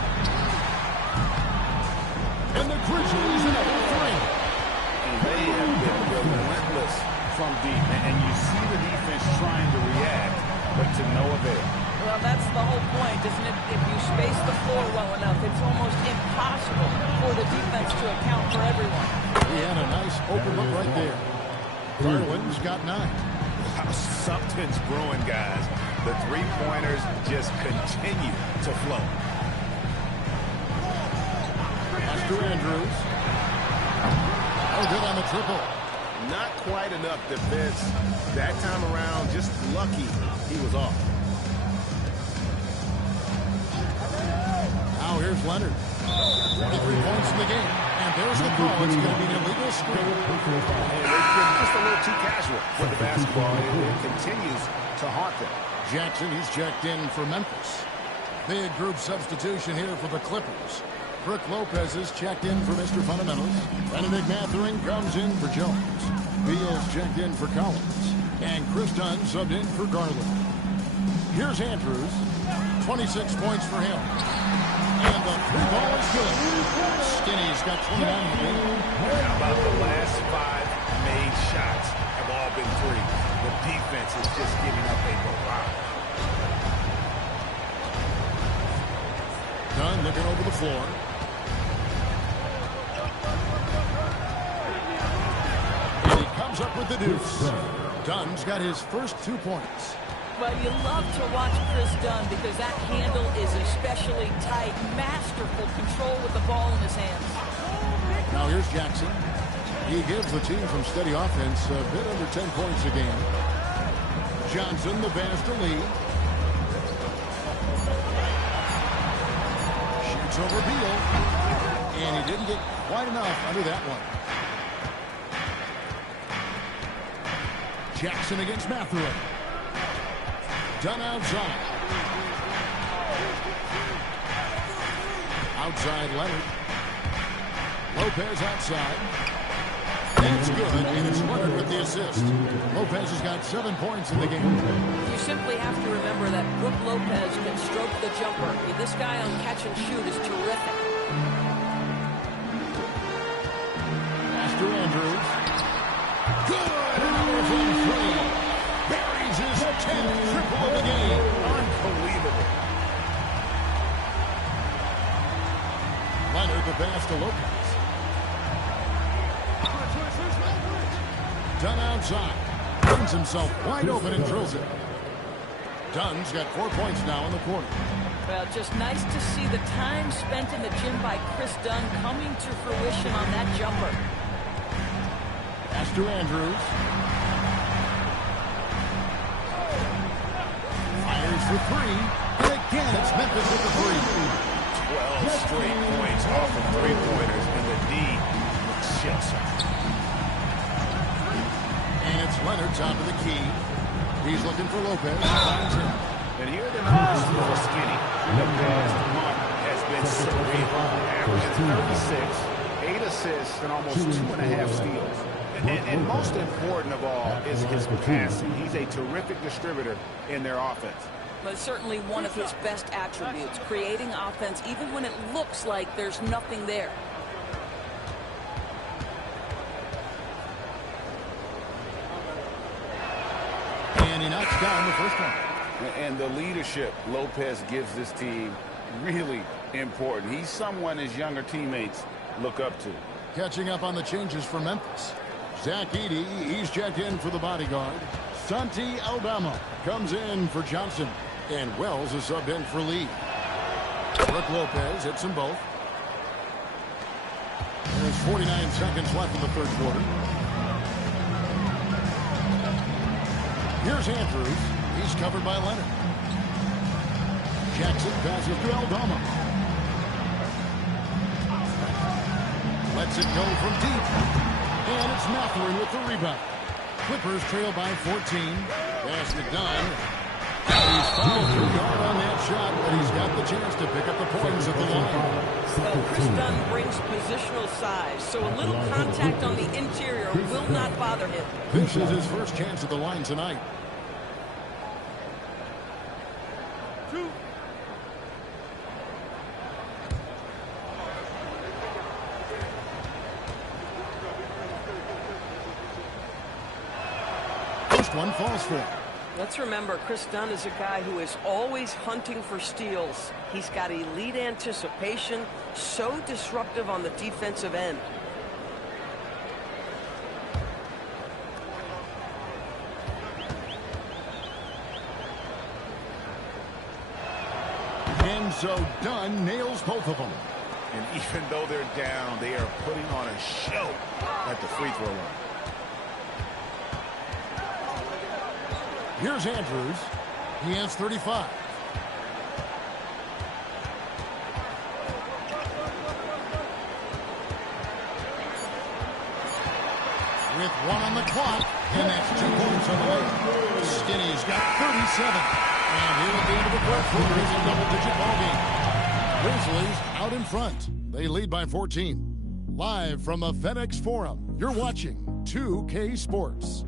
And the Grizzlies another three. And they have been relentless from deep. And you see the defense trying to react, but to no avail. Well, that's the whole point, isn't it? If you space the floor well enough, it's almost impossible for the defense to account for everyone. He had a nice open look right there. Garland's got 9. Something's brewing, guys. The three-pointers just continue to flow. Pass to Andrews. Oh, good on the triple. Not quite enough defense that time around. Just lucky he was off. Now here's Leonard. 23 points in the game. And there's the call. It's going to be an illegal screen. And they've been just a little too casual with the basketball. It continues to haunt them. Jackson, he's checked in for Memphis. Big group substitution here for the Clippers. Brook Lopez is checked in for Mr. Fundamentals. Benedict Mathurin comes in for Jones. Beal's checked in for Collins. And Chris Dunn subbed in for Garland. Here's Andrews. 26 points for him. And the three ball is good. Skinny's got 29 in the game. How about the last 5 made shots have all been three? The defense is just giving up a barrage. Dunn looking over the floor. And he comes up with the deuce. Dunn's got his first 2 points. Well, you love to watch Chris Dunn because that handle is especially tight. Masterful control with the ball in his hands. Now here's Jackson. He gives the team from steady offense a bit under 10 points a game. Johnson, the pass to Lee. Shoots over Beal. And he didn't get quite enough under that one. Jackson against Mathurin. Dunn outside. Outside Leonard. Lopez outside. That's good, and it's Leonard with the assist. Lopez has got 7 points in the game. You simply have to remember that Brook Lopez can stroke the jumper. This guy on catch and shoot is terrific. Master Andrews. Good! Another from 3. Buries his 10th triple of the game. Unbelievable. Leonard the pass to Lopez. Dunn outside. Finds himself wide open and drills it. Dunn's got 4 points now in the quarter. Well, just nice to see the time spent in the gym by Chris Dunn coming to fruition on that jumper. Pass to Andrews. Fires for 3. And again, it's Memphis with the 3. 12 straight points off of three-pointers, and the D looks shell-shocked. And it's Leonard top of the key. He's looking for Lopez. Finds him. And here the numbers for Skinny. The past month has been surreal. Averaging 36, 8 assists, and almost 2.5 steals. And most important of all is his passing. He's a terrific distributor in their offense. But certainly one of his best attributes, creating offense even when it looks like there's nothing there. And he knocks down the first one. And the leadership Lopez gives this team really important. He's someone his younger teammates look up to. Catching up on the changes for Memphis. Zach Edey, he's checked in for the bodyguard. Santi Aldama comes in for Johnson. And Wells is subbed in for Lee. Brook Lopez hits them both. There's 49 seconds left in the third quarter. Here's Andrews. He's covered by Leonard. Jackson passes to Aldama. Lets it go from deep. And it's Mathurin with the rebound. Clippers trail by 14. Pass to Dunn. He's fouled too hard on that shot, but he's got the chance to pick up the points at the line. Well, Chris Dunn brings positional size, so a little contact on the interior will not bother him. This is his first chance at the line tonight. First one falls for him. Let's remember, Chris Dunn is a guy who is always hunting for steals. He's got elite anticipation, so disruptive on the defensive end. And so Dunn nails both of them. And even though they're down, they are putting on a show at the free throw line. Here's Andrews. He has 35. With 1 on the clock, and that's 2 points on the way. Skinny's got 37. And here at the end of the fourth quarter is a double-digit ball game. Grizzlies out in front. They lead by 14. Live from the FedEx Forum, you're watching 2K Sports.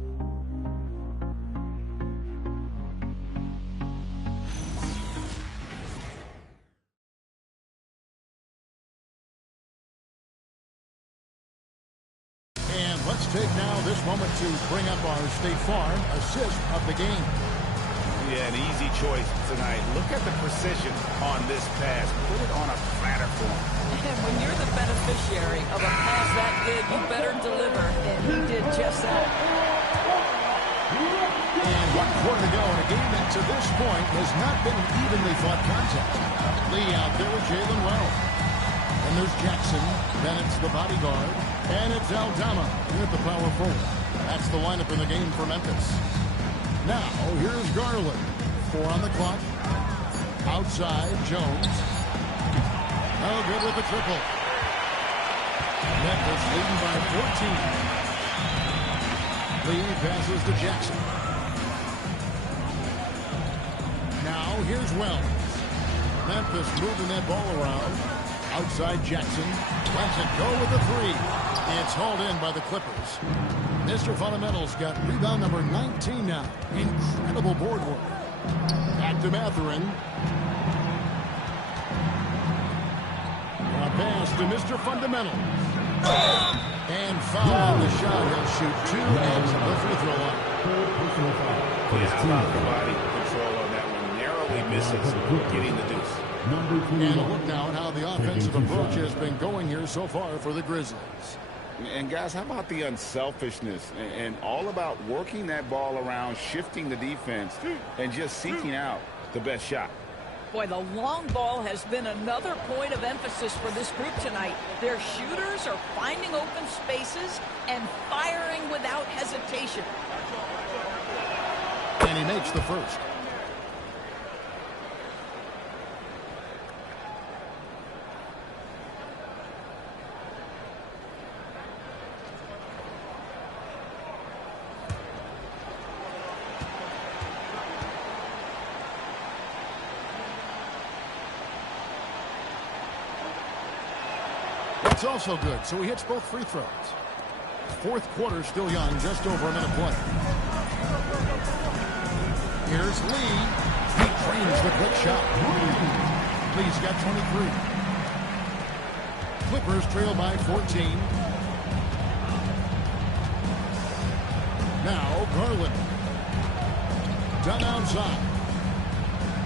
Let's take now this moment to bring up our State Farm assist of the game. Yeah, an easy choice tonight. Look at the precision on this pass. Put it on a platter for him. And when you're the beneficiary of a pass that good, you better deliver. And he did just that. And 1 quarter to go in a game that to this point has not been an evenly fought contest. Lee out there with Jalen Wells. And there's Jackson. Then it's the bodyguard. And it's Aldama with the power forward. That's the lineup in the game for Memphis. Now, here's Garland. 4 on the clock. Outside, Jones. Oh, good with the triple. Memphis leading by 14. Lee passes to Jackson. Now, here's Wells. Memphis moving that ball around. Outside Jackson. Lets it go with the 3. It's hauled in by the Clippers. Mr. Fundamentals got rebound number 19 now. Incredible board work. Back to Mathurin. A pass to Mr. Fundamental. And foul on the shot. He'll shoot 2 at the free throw line. Yeah, about the body control on that one. Narrowly misses getting the deuce. And a look now at how the offensive approach has been going here so far for the Grizzlies. And guys, how about the unselfishness and all about working that ball around, shifting the defense, and just seeking out the best shot? Boy, the long ball has been another point of emphasis for this group tonight. Their shooters are finding open spaces and firing without hesitation. And he makes the first. It's also good, so he hits both free throws. Fourth quarter still young, just over a minute play. Here's Lee. He trains the quick shot. Lee's got 23. Clippers trail by 14. Now Garland. Done outside.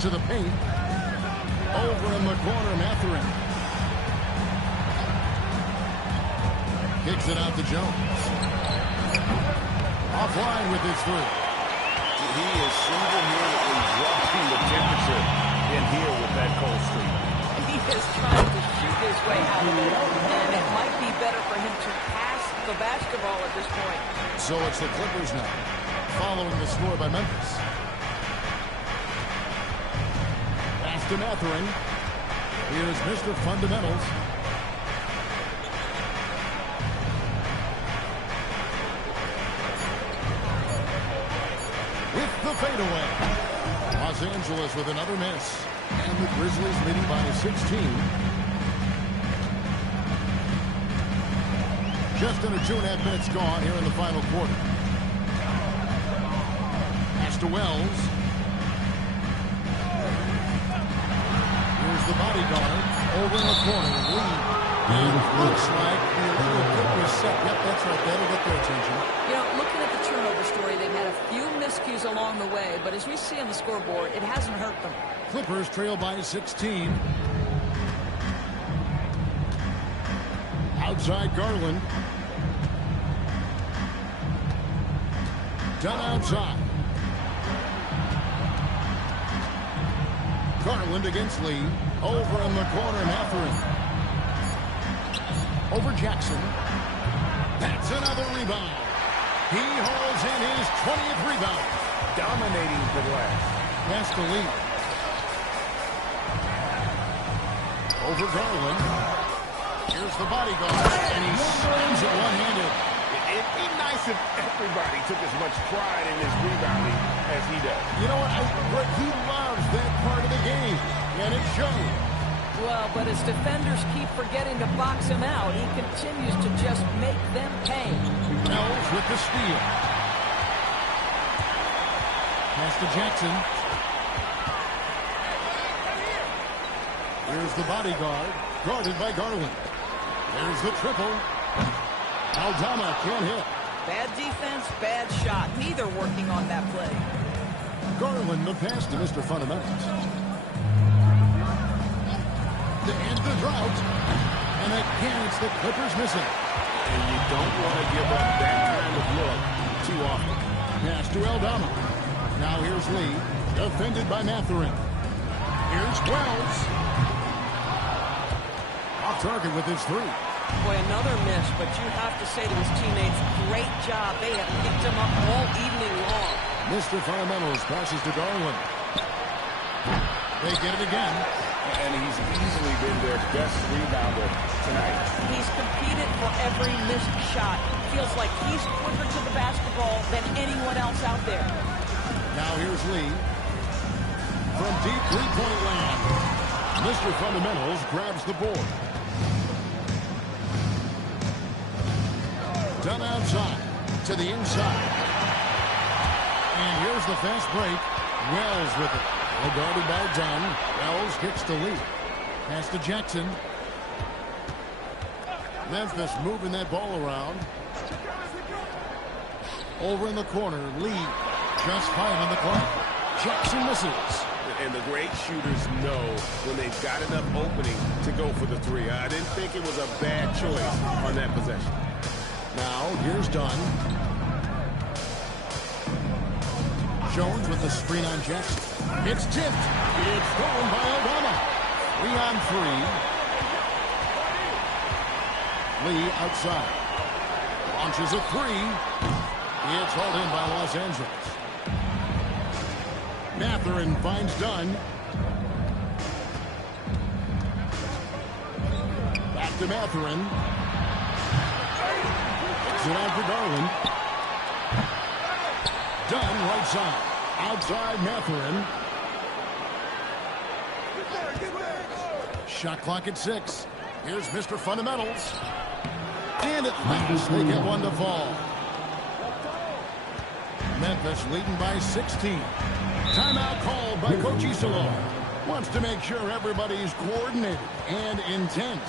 To the paint. Over in the corner, Mathurin. Kicks it out to Jones. Offline with his three. He is single-handedly dropping the temperature in here with that cold streak. He is trying to shoot his way out of it, and it might be better for him to pass the basketball at this point. So it's the Clippers now, following the score by Memphis. Pass to Mathurin. Here's Mr. Fundamentals. With the fadeaway. Los Angeles with another miss. And the Grizzlies leading by 16. Just under 2.5 minutes gone here in the final quarter. Pass to Wells. Here's the bodyguard. Over in the corner. Lee. Looks like the illegal kick was set. Yep, that's right. That'll get their attention. You know, looking at the turnover story, they've had a few miscues along the way, but as we see on the scoreboard, it hasn't hurt them. Clippers trail by 16. Outside Garland. Done outside. Garland against Lee. Over in the corner, Mathurin. Over Jackson. That's another rebound. He hauls in his 20th rebound. Dominating the glass. Pass to Lee. Over Garland. Here's the bodyguard. And he slams it one-handed. It'd be nice if everybody took as much pride in his rebounding as he does. You know what? Rick, he loves that part of the game. And it shows. Well, but as defenders keep forgetting to box him out, he continues to just make them pay. Wells with the steal. Pass to Jackson. Here's the bodyguard, guarded by Garland. There's the triple. Aldama can't hit. Bad defense, bad shot. Neither working on that play. Garland the pass to Mr. Fundamentals. To end the drought. And again, it's the Clippers missing. And you don't want to give up that kind of look too often. Pass to Aldama. Now here's Lee. Defended by Mathurin. Here's Wells. Off target with his three. Boy, another miss, but you have to say to his teammates, great job. They have picked him up all evening long. Mr. Fundamentals passes to Garland. They get it again. And he's easily been their best rebounder tonight. He's competed for every missed shot. Feels like he's quicker to the basketball than anyone else out there. Now here's Lee. From deep three-point land. Mr. Fundamentals grabs the board. Done outside. To the inside. And here's the fast break. Wells with it. Well guarded by Dunn. Wells kicks to Lee. Pass to Jackson. Memphis moving that ball around. Over in the corner, Lee. Just 5 on the clock. Jackson misses. And the great shooters know when they've got enough opening to go for the three. I didn't think it was a bad choice on that possession. Now, here's Dunn. Jones with the screen on Jackson. It's tipped. It's stolen by Obama. 3-on-3. Lee outside. Launches a three. It's hauled in by Los Angeles. Mathurin finds Dunn. Back to Mathurin. Kicks it out to Garland. Dunn right side. Outside Mathurin. Shot clock at 6. Here's Mr. Fundamentals. And at last they get one to fall. Memphis leading by 16. Timeout called by Coach Iserlohn. Wants to make sure everybody's coordinated and intent.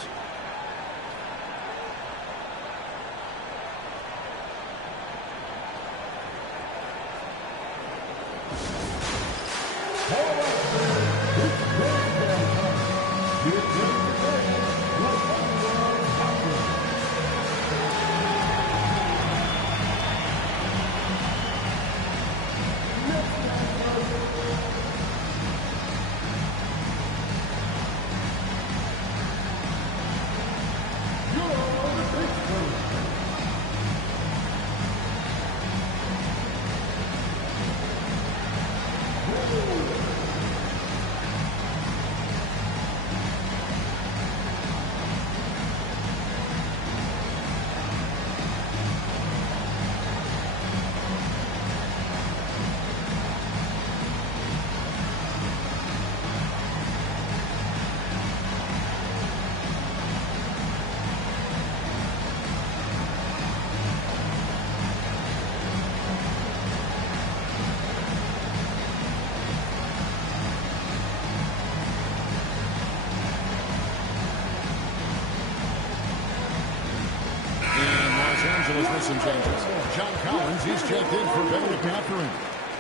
Some changes. John Collins, he's checked in for Benedict Mathurin.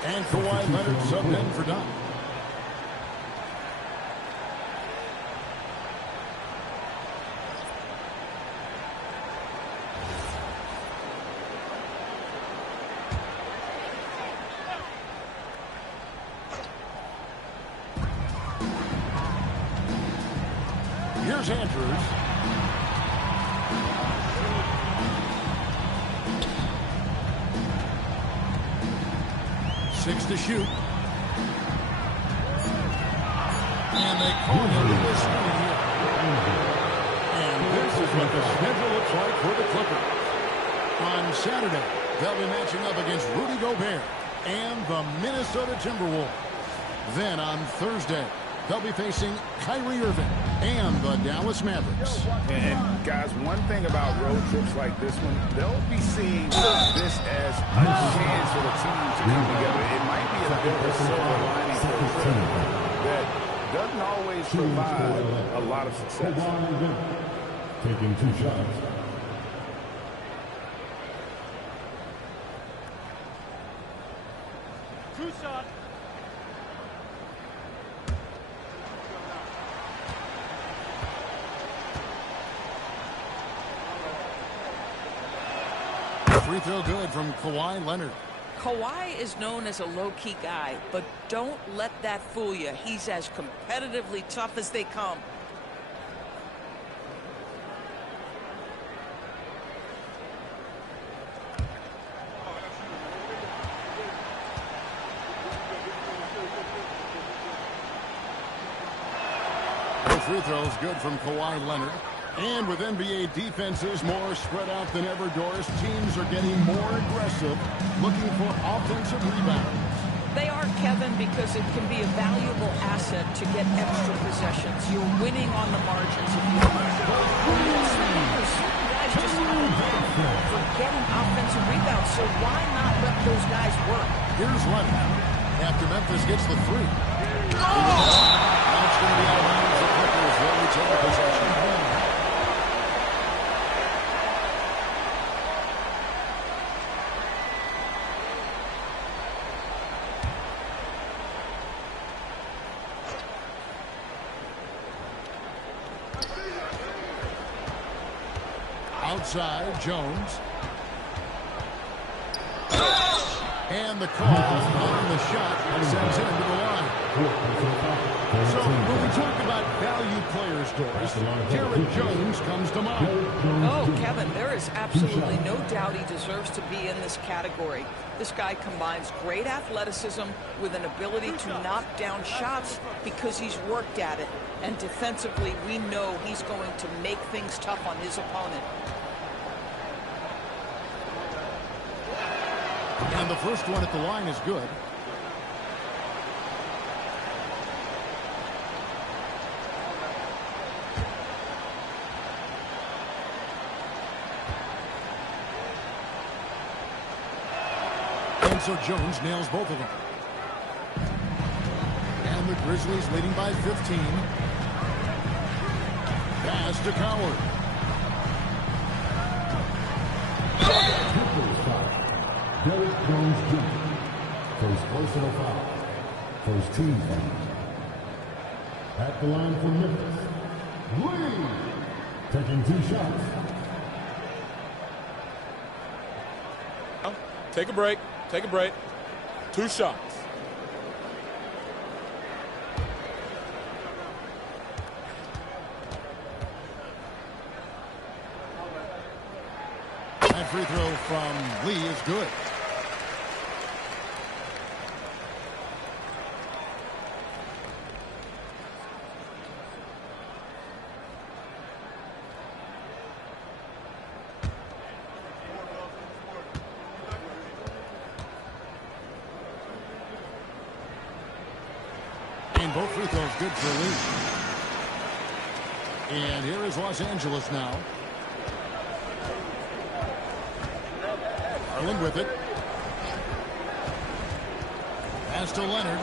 And Kawhi Leonard subbed in for Dunn. Here's Andrews. 6 to shoot. And they call him to this screen here. And this is what the schedule looks like for the Clippers. On Saturday, they'll be matching up against Rudy Gobert and the Minnesota Timberwolves. Then on Thursday, they'll be facing Kyrie Irving and the Dallas Mavericks. And guys, one thing about road trips like this one, they'll be seeing this as a chance for the team to come together. It might be a bit of a silver lining for the team that doesn't always provide a lot of success. Taking 2 shots. Free throw good from Kawhi Leonard. Kawhi is known as a low-key guy, but don't let that fool you. He's as competitively tough as they come. No free throws good from Kawhi Leonard. And with NBA defenses more spread out than ever, Doris, teams are getting more aggressive, looking for offensive rebounds. They are, Kevin, because it can be a valuable asset to get extra possessions. You're winning on the margins if you want. Certain guys just have a knack for getting offensive rebounds, so why not let those guys work? Here's Leonard after Memphis gets the three. Oh! Now it's going to be out of bounds. The Clippers will retain possession. Outside, Jones. And the call on the shot sends him to the line. So when we talk about value players, Doris, Jared Jones comes to mind. Oh, Kevin, there is absolutely no doubt he deserves to be in this category. This guy combines great athleticism with an ability to knock down shots because he's worked at it. And defensively, we know he's going to make things tough on his opponent. And the first one at the line is good. And so Jones nails both of them. And the Grizzlies leading by 15. Pass to Coward. Derrick Jones Jr. First personal foul. First team foul. At the line for Memphis, Lee, taking 2 shots. Take a break. Take a break. 2 shots. That free throw from Lee is good. And both free throws good for Lee. And here is Los Angeles now. Garland with it. Pass to Leonard.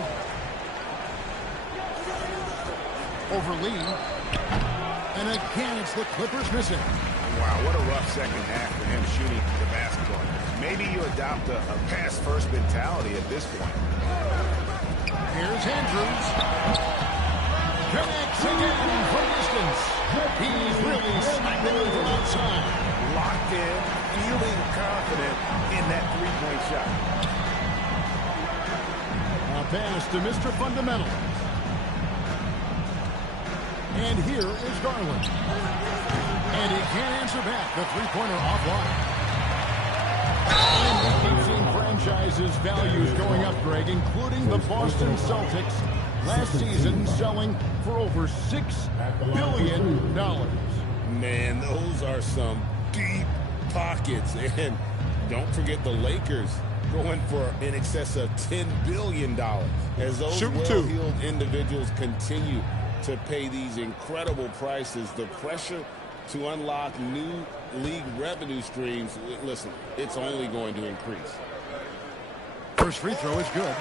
Over Lee. And again, it's the Clippers missing. Wow, what a rough second half for him shooting the basketball. Maybe you adopt a pass-first mentality at this point. Here's Andrews. Connects again from distance. He's really sniping him from outside. Locked in, feeling confident in that three-point shot. A pass to Mr. Fundamental. And here is Garland. And he can't answer back. The three-pointer offline. And we keep seeing franchises' values going up, Greg, including the Boston Celtics last season selling for over $6 billion. Man, those are some deep pockets. And don't forget the Lakers going for in excess of $10 billion. As those well-heeled individuals continue to pay these incredible prices, the pressure to unlock new league revenue streams, listen, it's only going to increase. First free throw is good.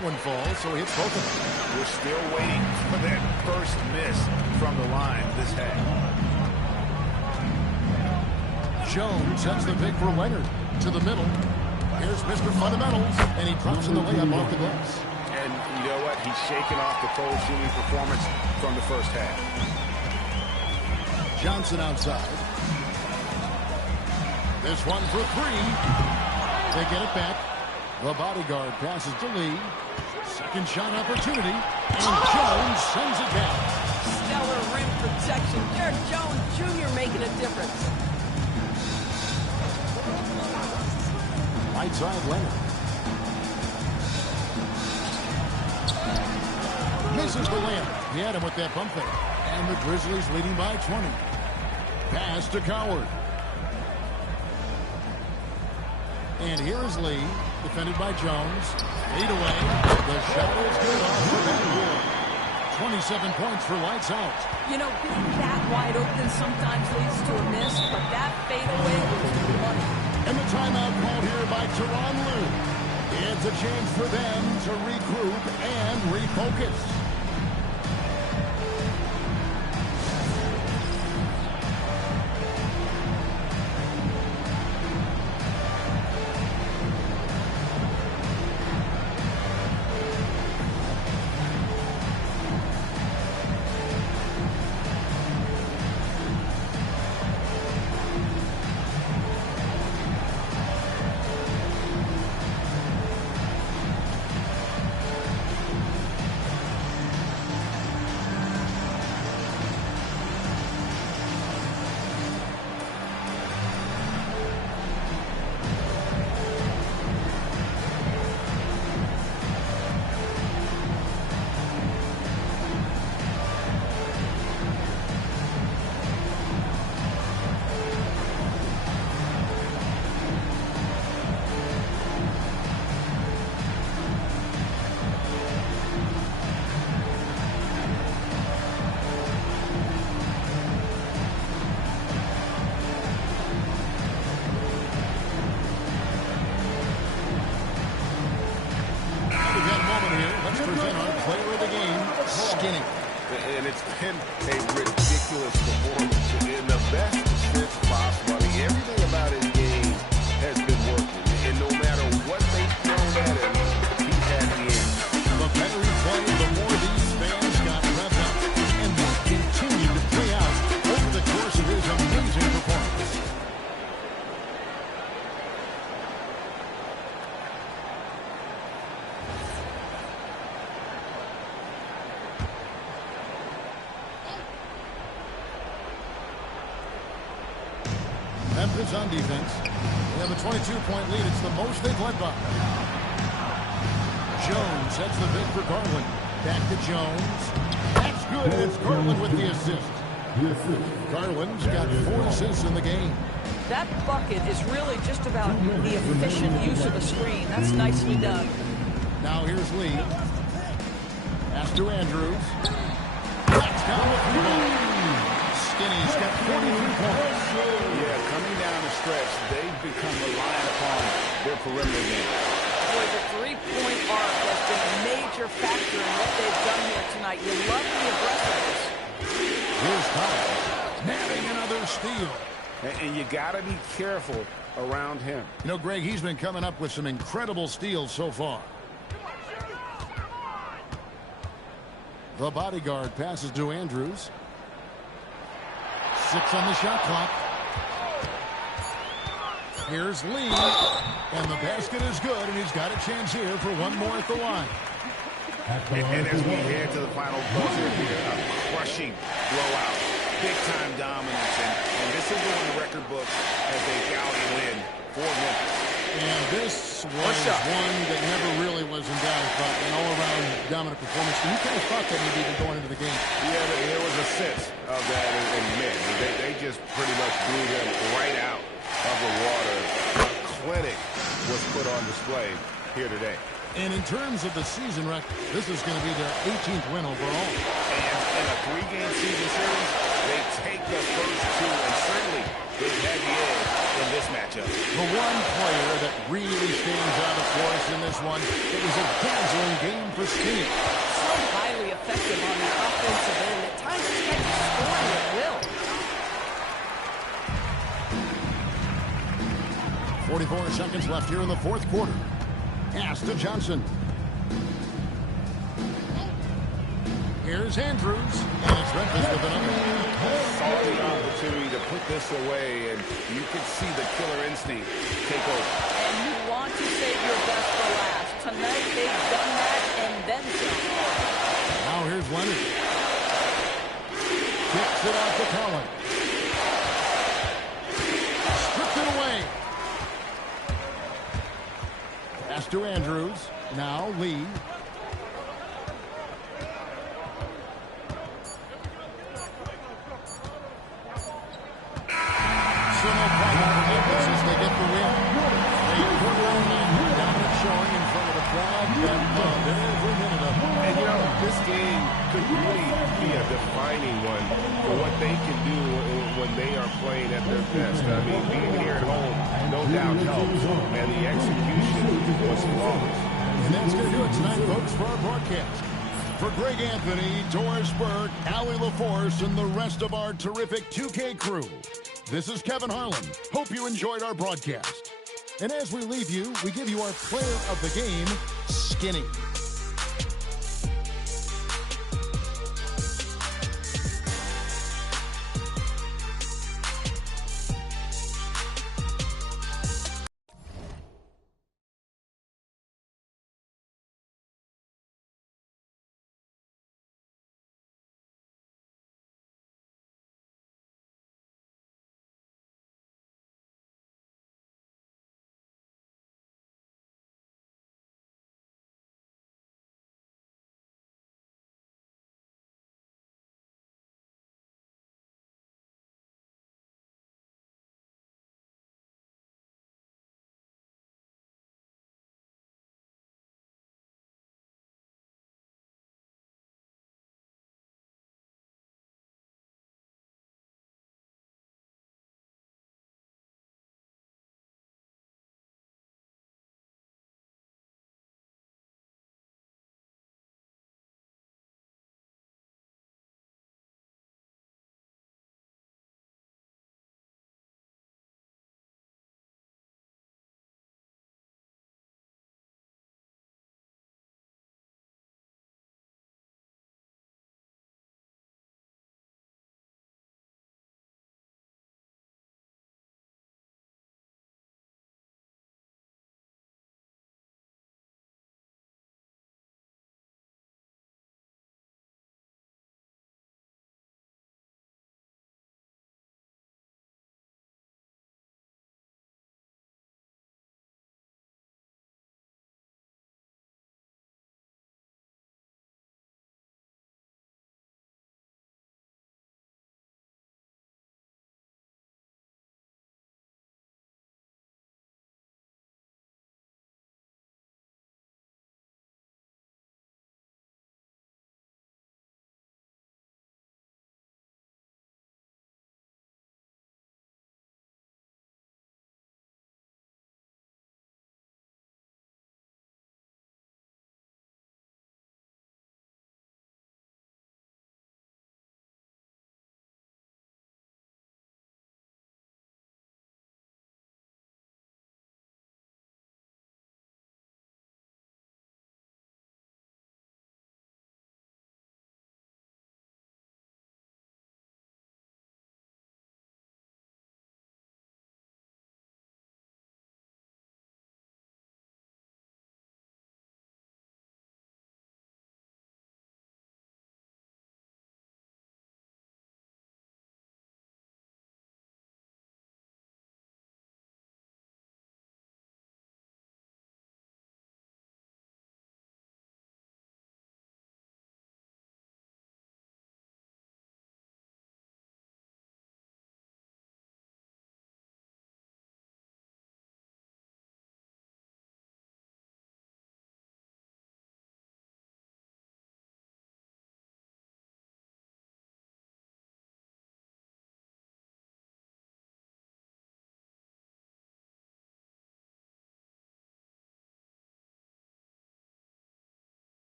One falls, so he hits both of them. We're still waiting for that first miss from the line this half. Jones sends the pick for Leonard to the middle. Here's Mr. Fundamentals, and he drops in the layup off the glass. And you know what? He's shaking off the cold shooting performance from the first half. Johnson outside. This one for 3. They get it back. The bodyguard passes to Lee. Second shot opportunity. And Jones sends it back. Stellar rim protection. Derrick Jones Jr. making a difference. Right side Leonard. Misses the layup. He had him with that bump fake. And the Grizzlies leading by 20. Pass to Coward. And here is Lee. Defended by Jones. Lead away. The shot is good off the backboard. 27 points for lights out. You know, being that wide open sometimes leads to a miss, but that fadeaway was money. And the timeout called here by Tyronn Lue. It's a chance for them to regroup and refocus. let's present our player of the game, Skinny. And it's been a ridiculous performance in the best sense possible. I mean, everything about his game has been working. And no matter what they've thrown at him, he's had the answer. The better he played, the more these fans got revved up. And that continued to play out over the course of his amazing performance. Memphis on defense. They have a 22-point lead. It's the most they've led by. Jones sets the pick for Garland. Back to Jones. That's good, and it's Garland with the assist. Garland's got 4 assists in the game. That bucket is really just about the efficient use of a screen. That's nicely done. Now here's Lee. Pass to Andrews. That's down with rebound. Skinny's got 43 points. Yeah, coming down the stretch, they've become reliant upon their perimeter game. Boy, the three-point arc has been a major factor in what they've done here tonight. You love the aggressiveness. Here's Collins, nabbing another steal. And you got to be careful around him. You know, Greg, he's been coming up with some incredible steals so far. The bodyguard passes to Andrews. 6 on the shot clock. Here's Lee. And the basket is good, and he's got a chance here for one more at the line. And as we head to the final buzzer here, a crushing blowout, big-time dominance, and this is going to record books as a galleon win for Memphis. And this was one that never really was in doubt, but an all-around dominant performance. You kind of thought that maybe even going into the game. Yeah, there was a sense of that in men. They just pretty much blew them right out of the water. A clinic was put on display here today. And in terms of the season record, this is going to be their 18th win overall. And in a 3-game season series, they take the first 2, and certainly they've had the edge in this matchup. The one player that really stands out, of course, in this one, it was a dazzling game for Skinny. So highly effective on the offensive end. At times, he's got to score at will. 44 seconds left here in the fourth quarter. Pass to Johnson. Here's Andrews, and it's Memphis with another. Saw the opportunity to put this away, and you could see the killer instinct take over. And you want to save your best for last. Tonight, they've done that and then some. Now here's Leonard. Kicks it off to Collins. Stripped it away. Pass to Andrews. Now Lee. So no problem for Memphis as they get the win. They put on a dominant showing in front of the crowd that loved every minute of it. And you know, this game could really be a defining one for what they can do when they are playing at their best. I mean, being here at home, no doubt helps. And the execution was flawless. And that's going to do it tonight, folks, for our broadcast. For Greg Anthony, Doris Burke, Allie LaForce, and the rest of our terrific 2K crew, this is Kevin Harlan. Hope you enjoyed our broadcast. And as we leave you, we give you our player of the game, Skinny.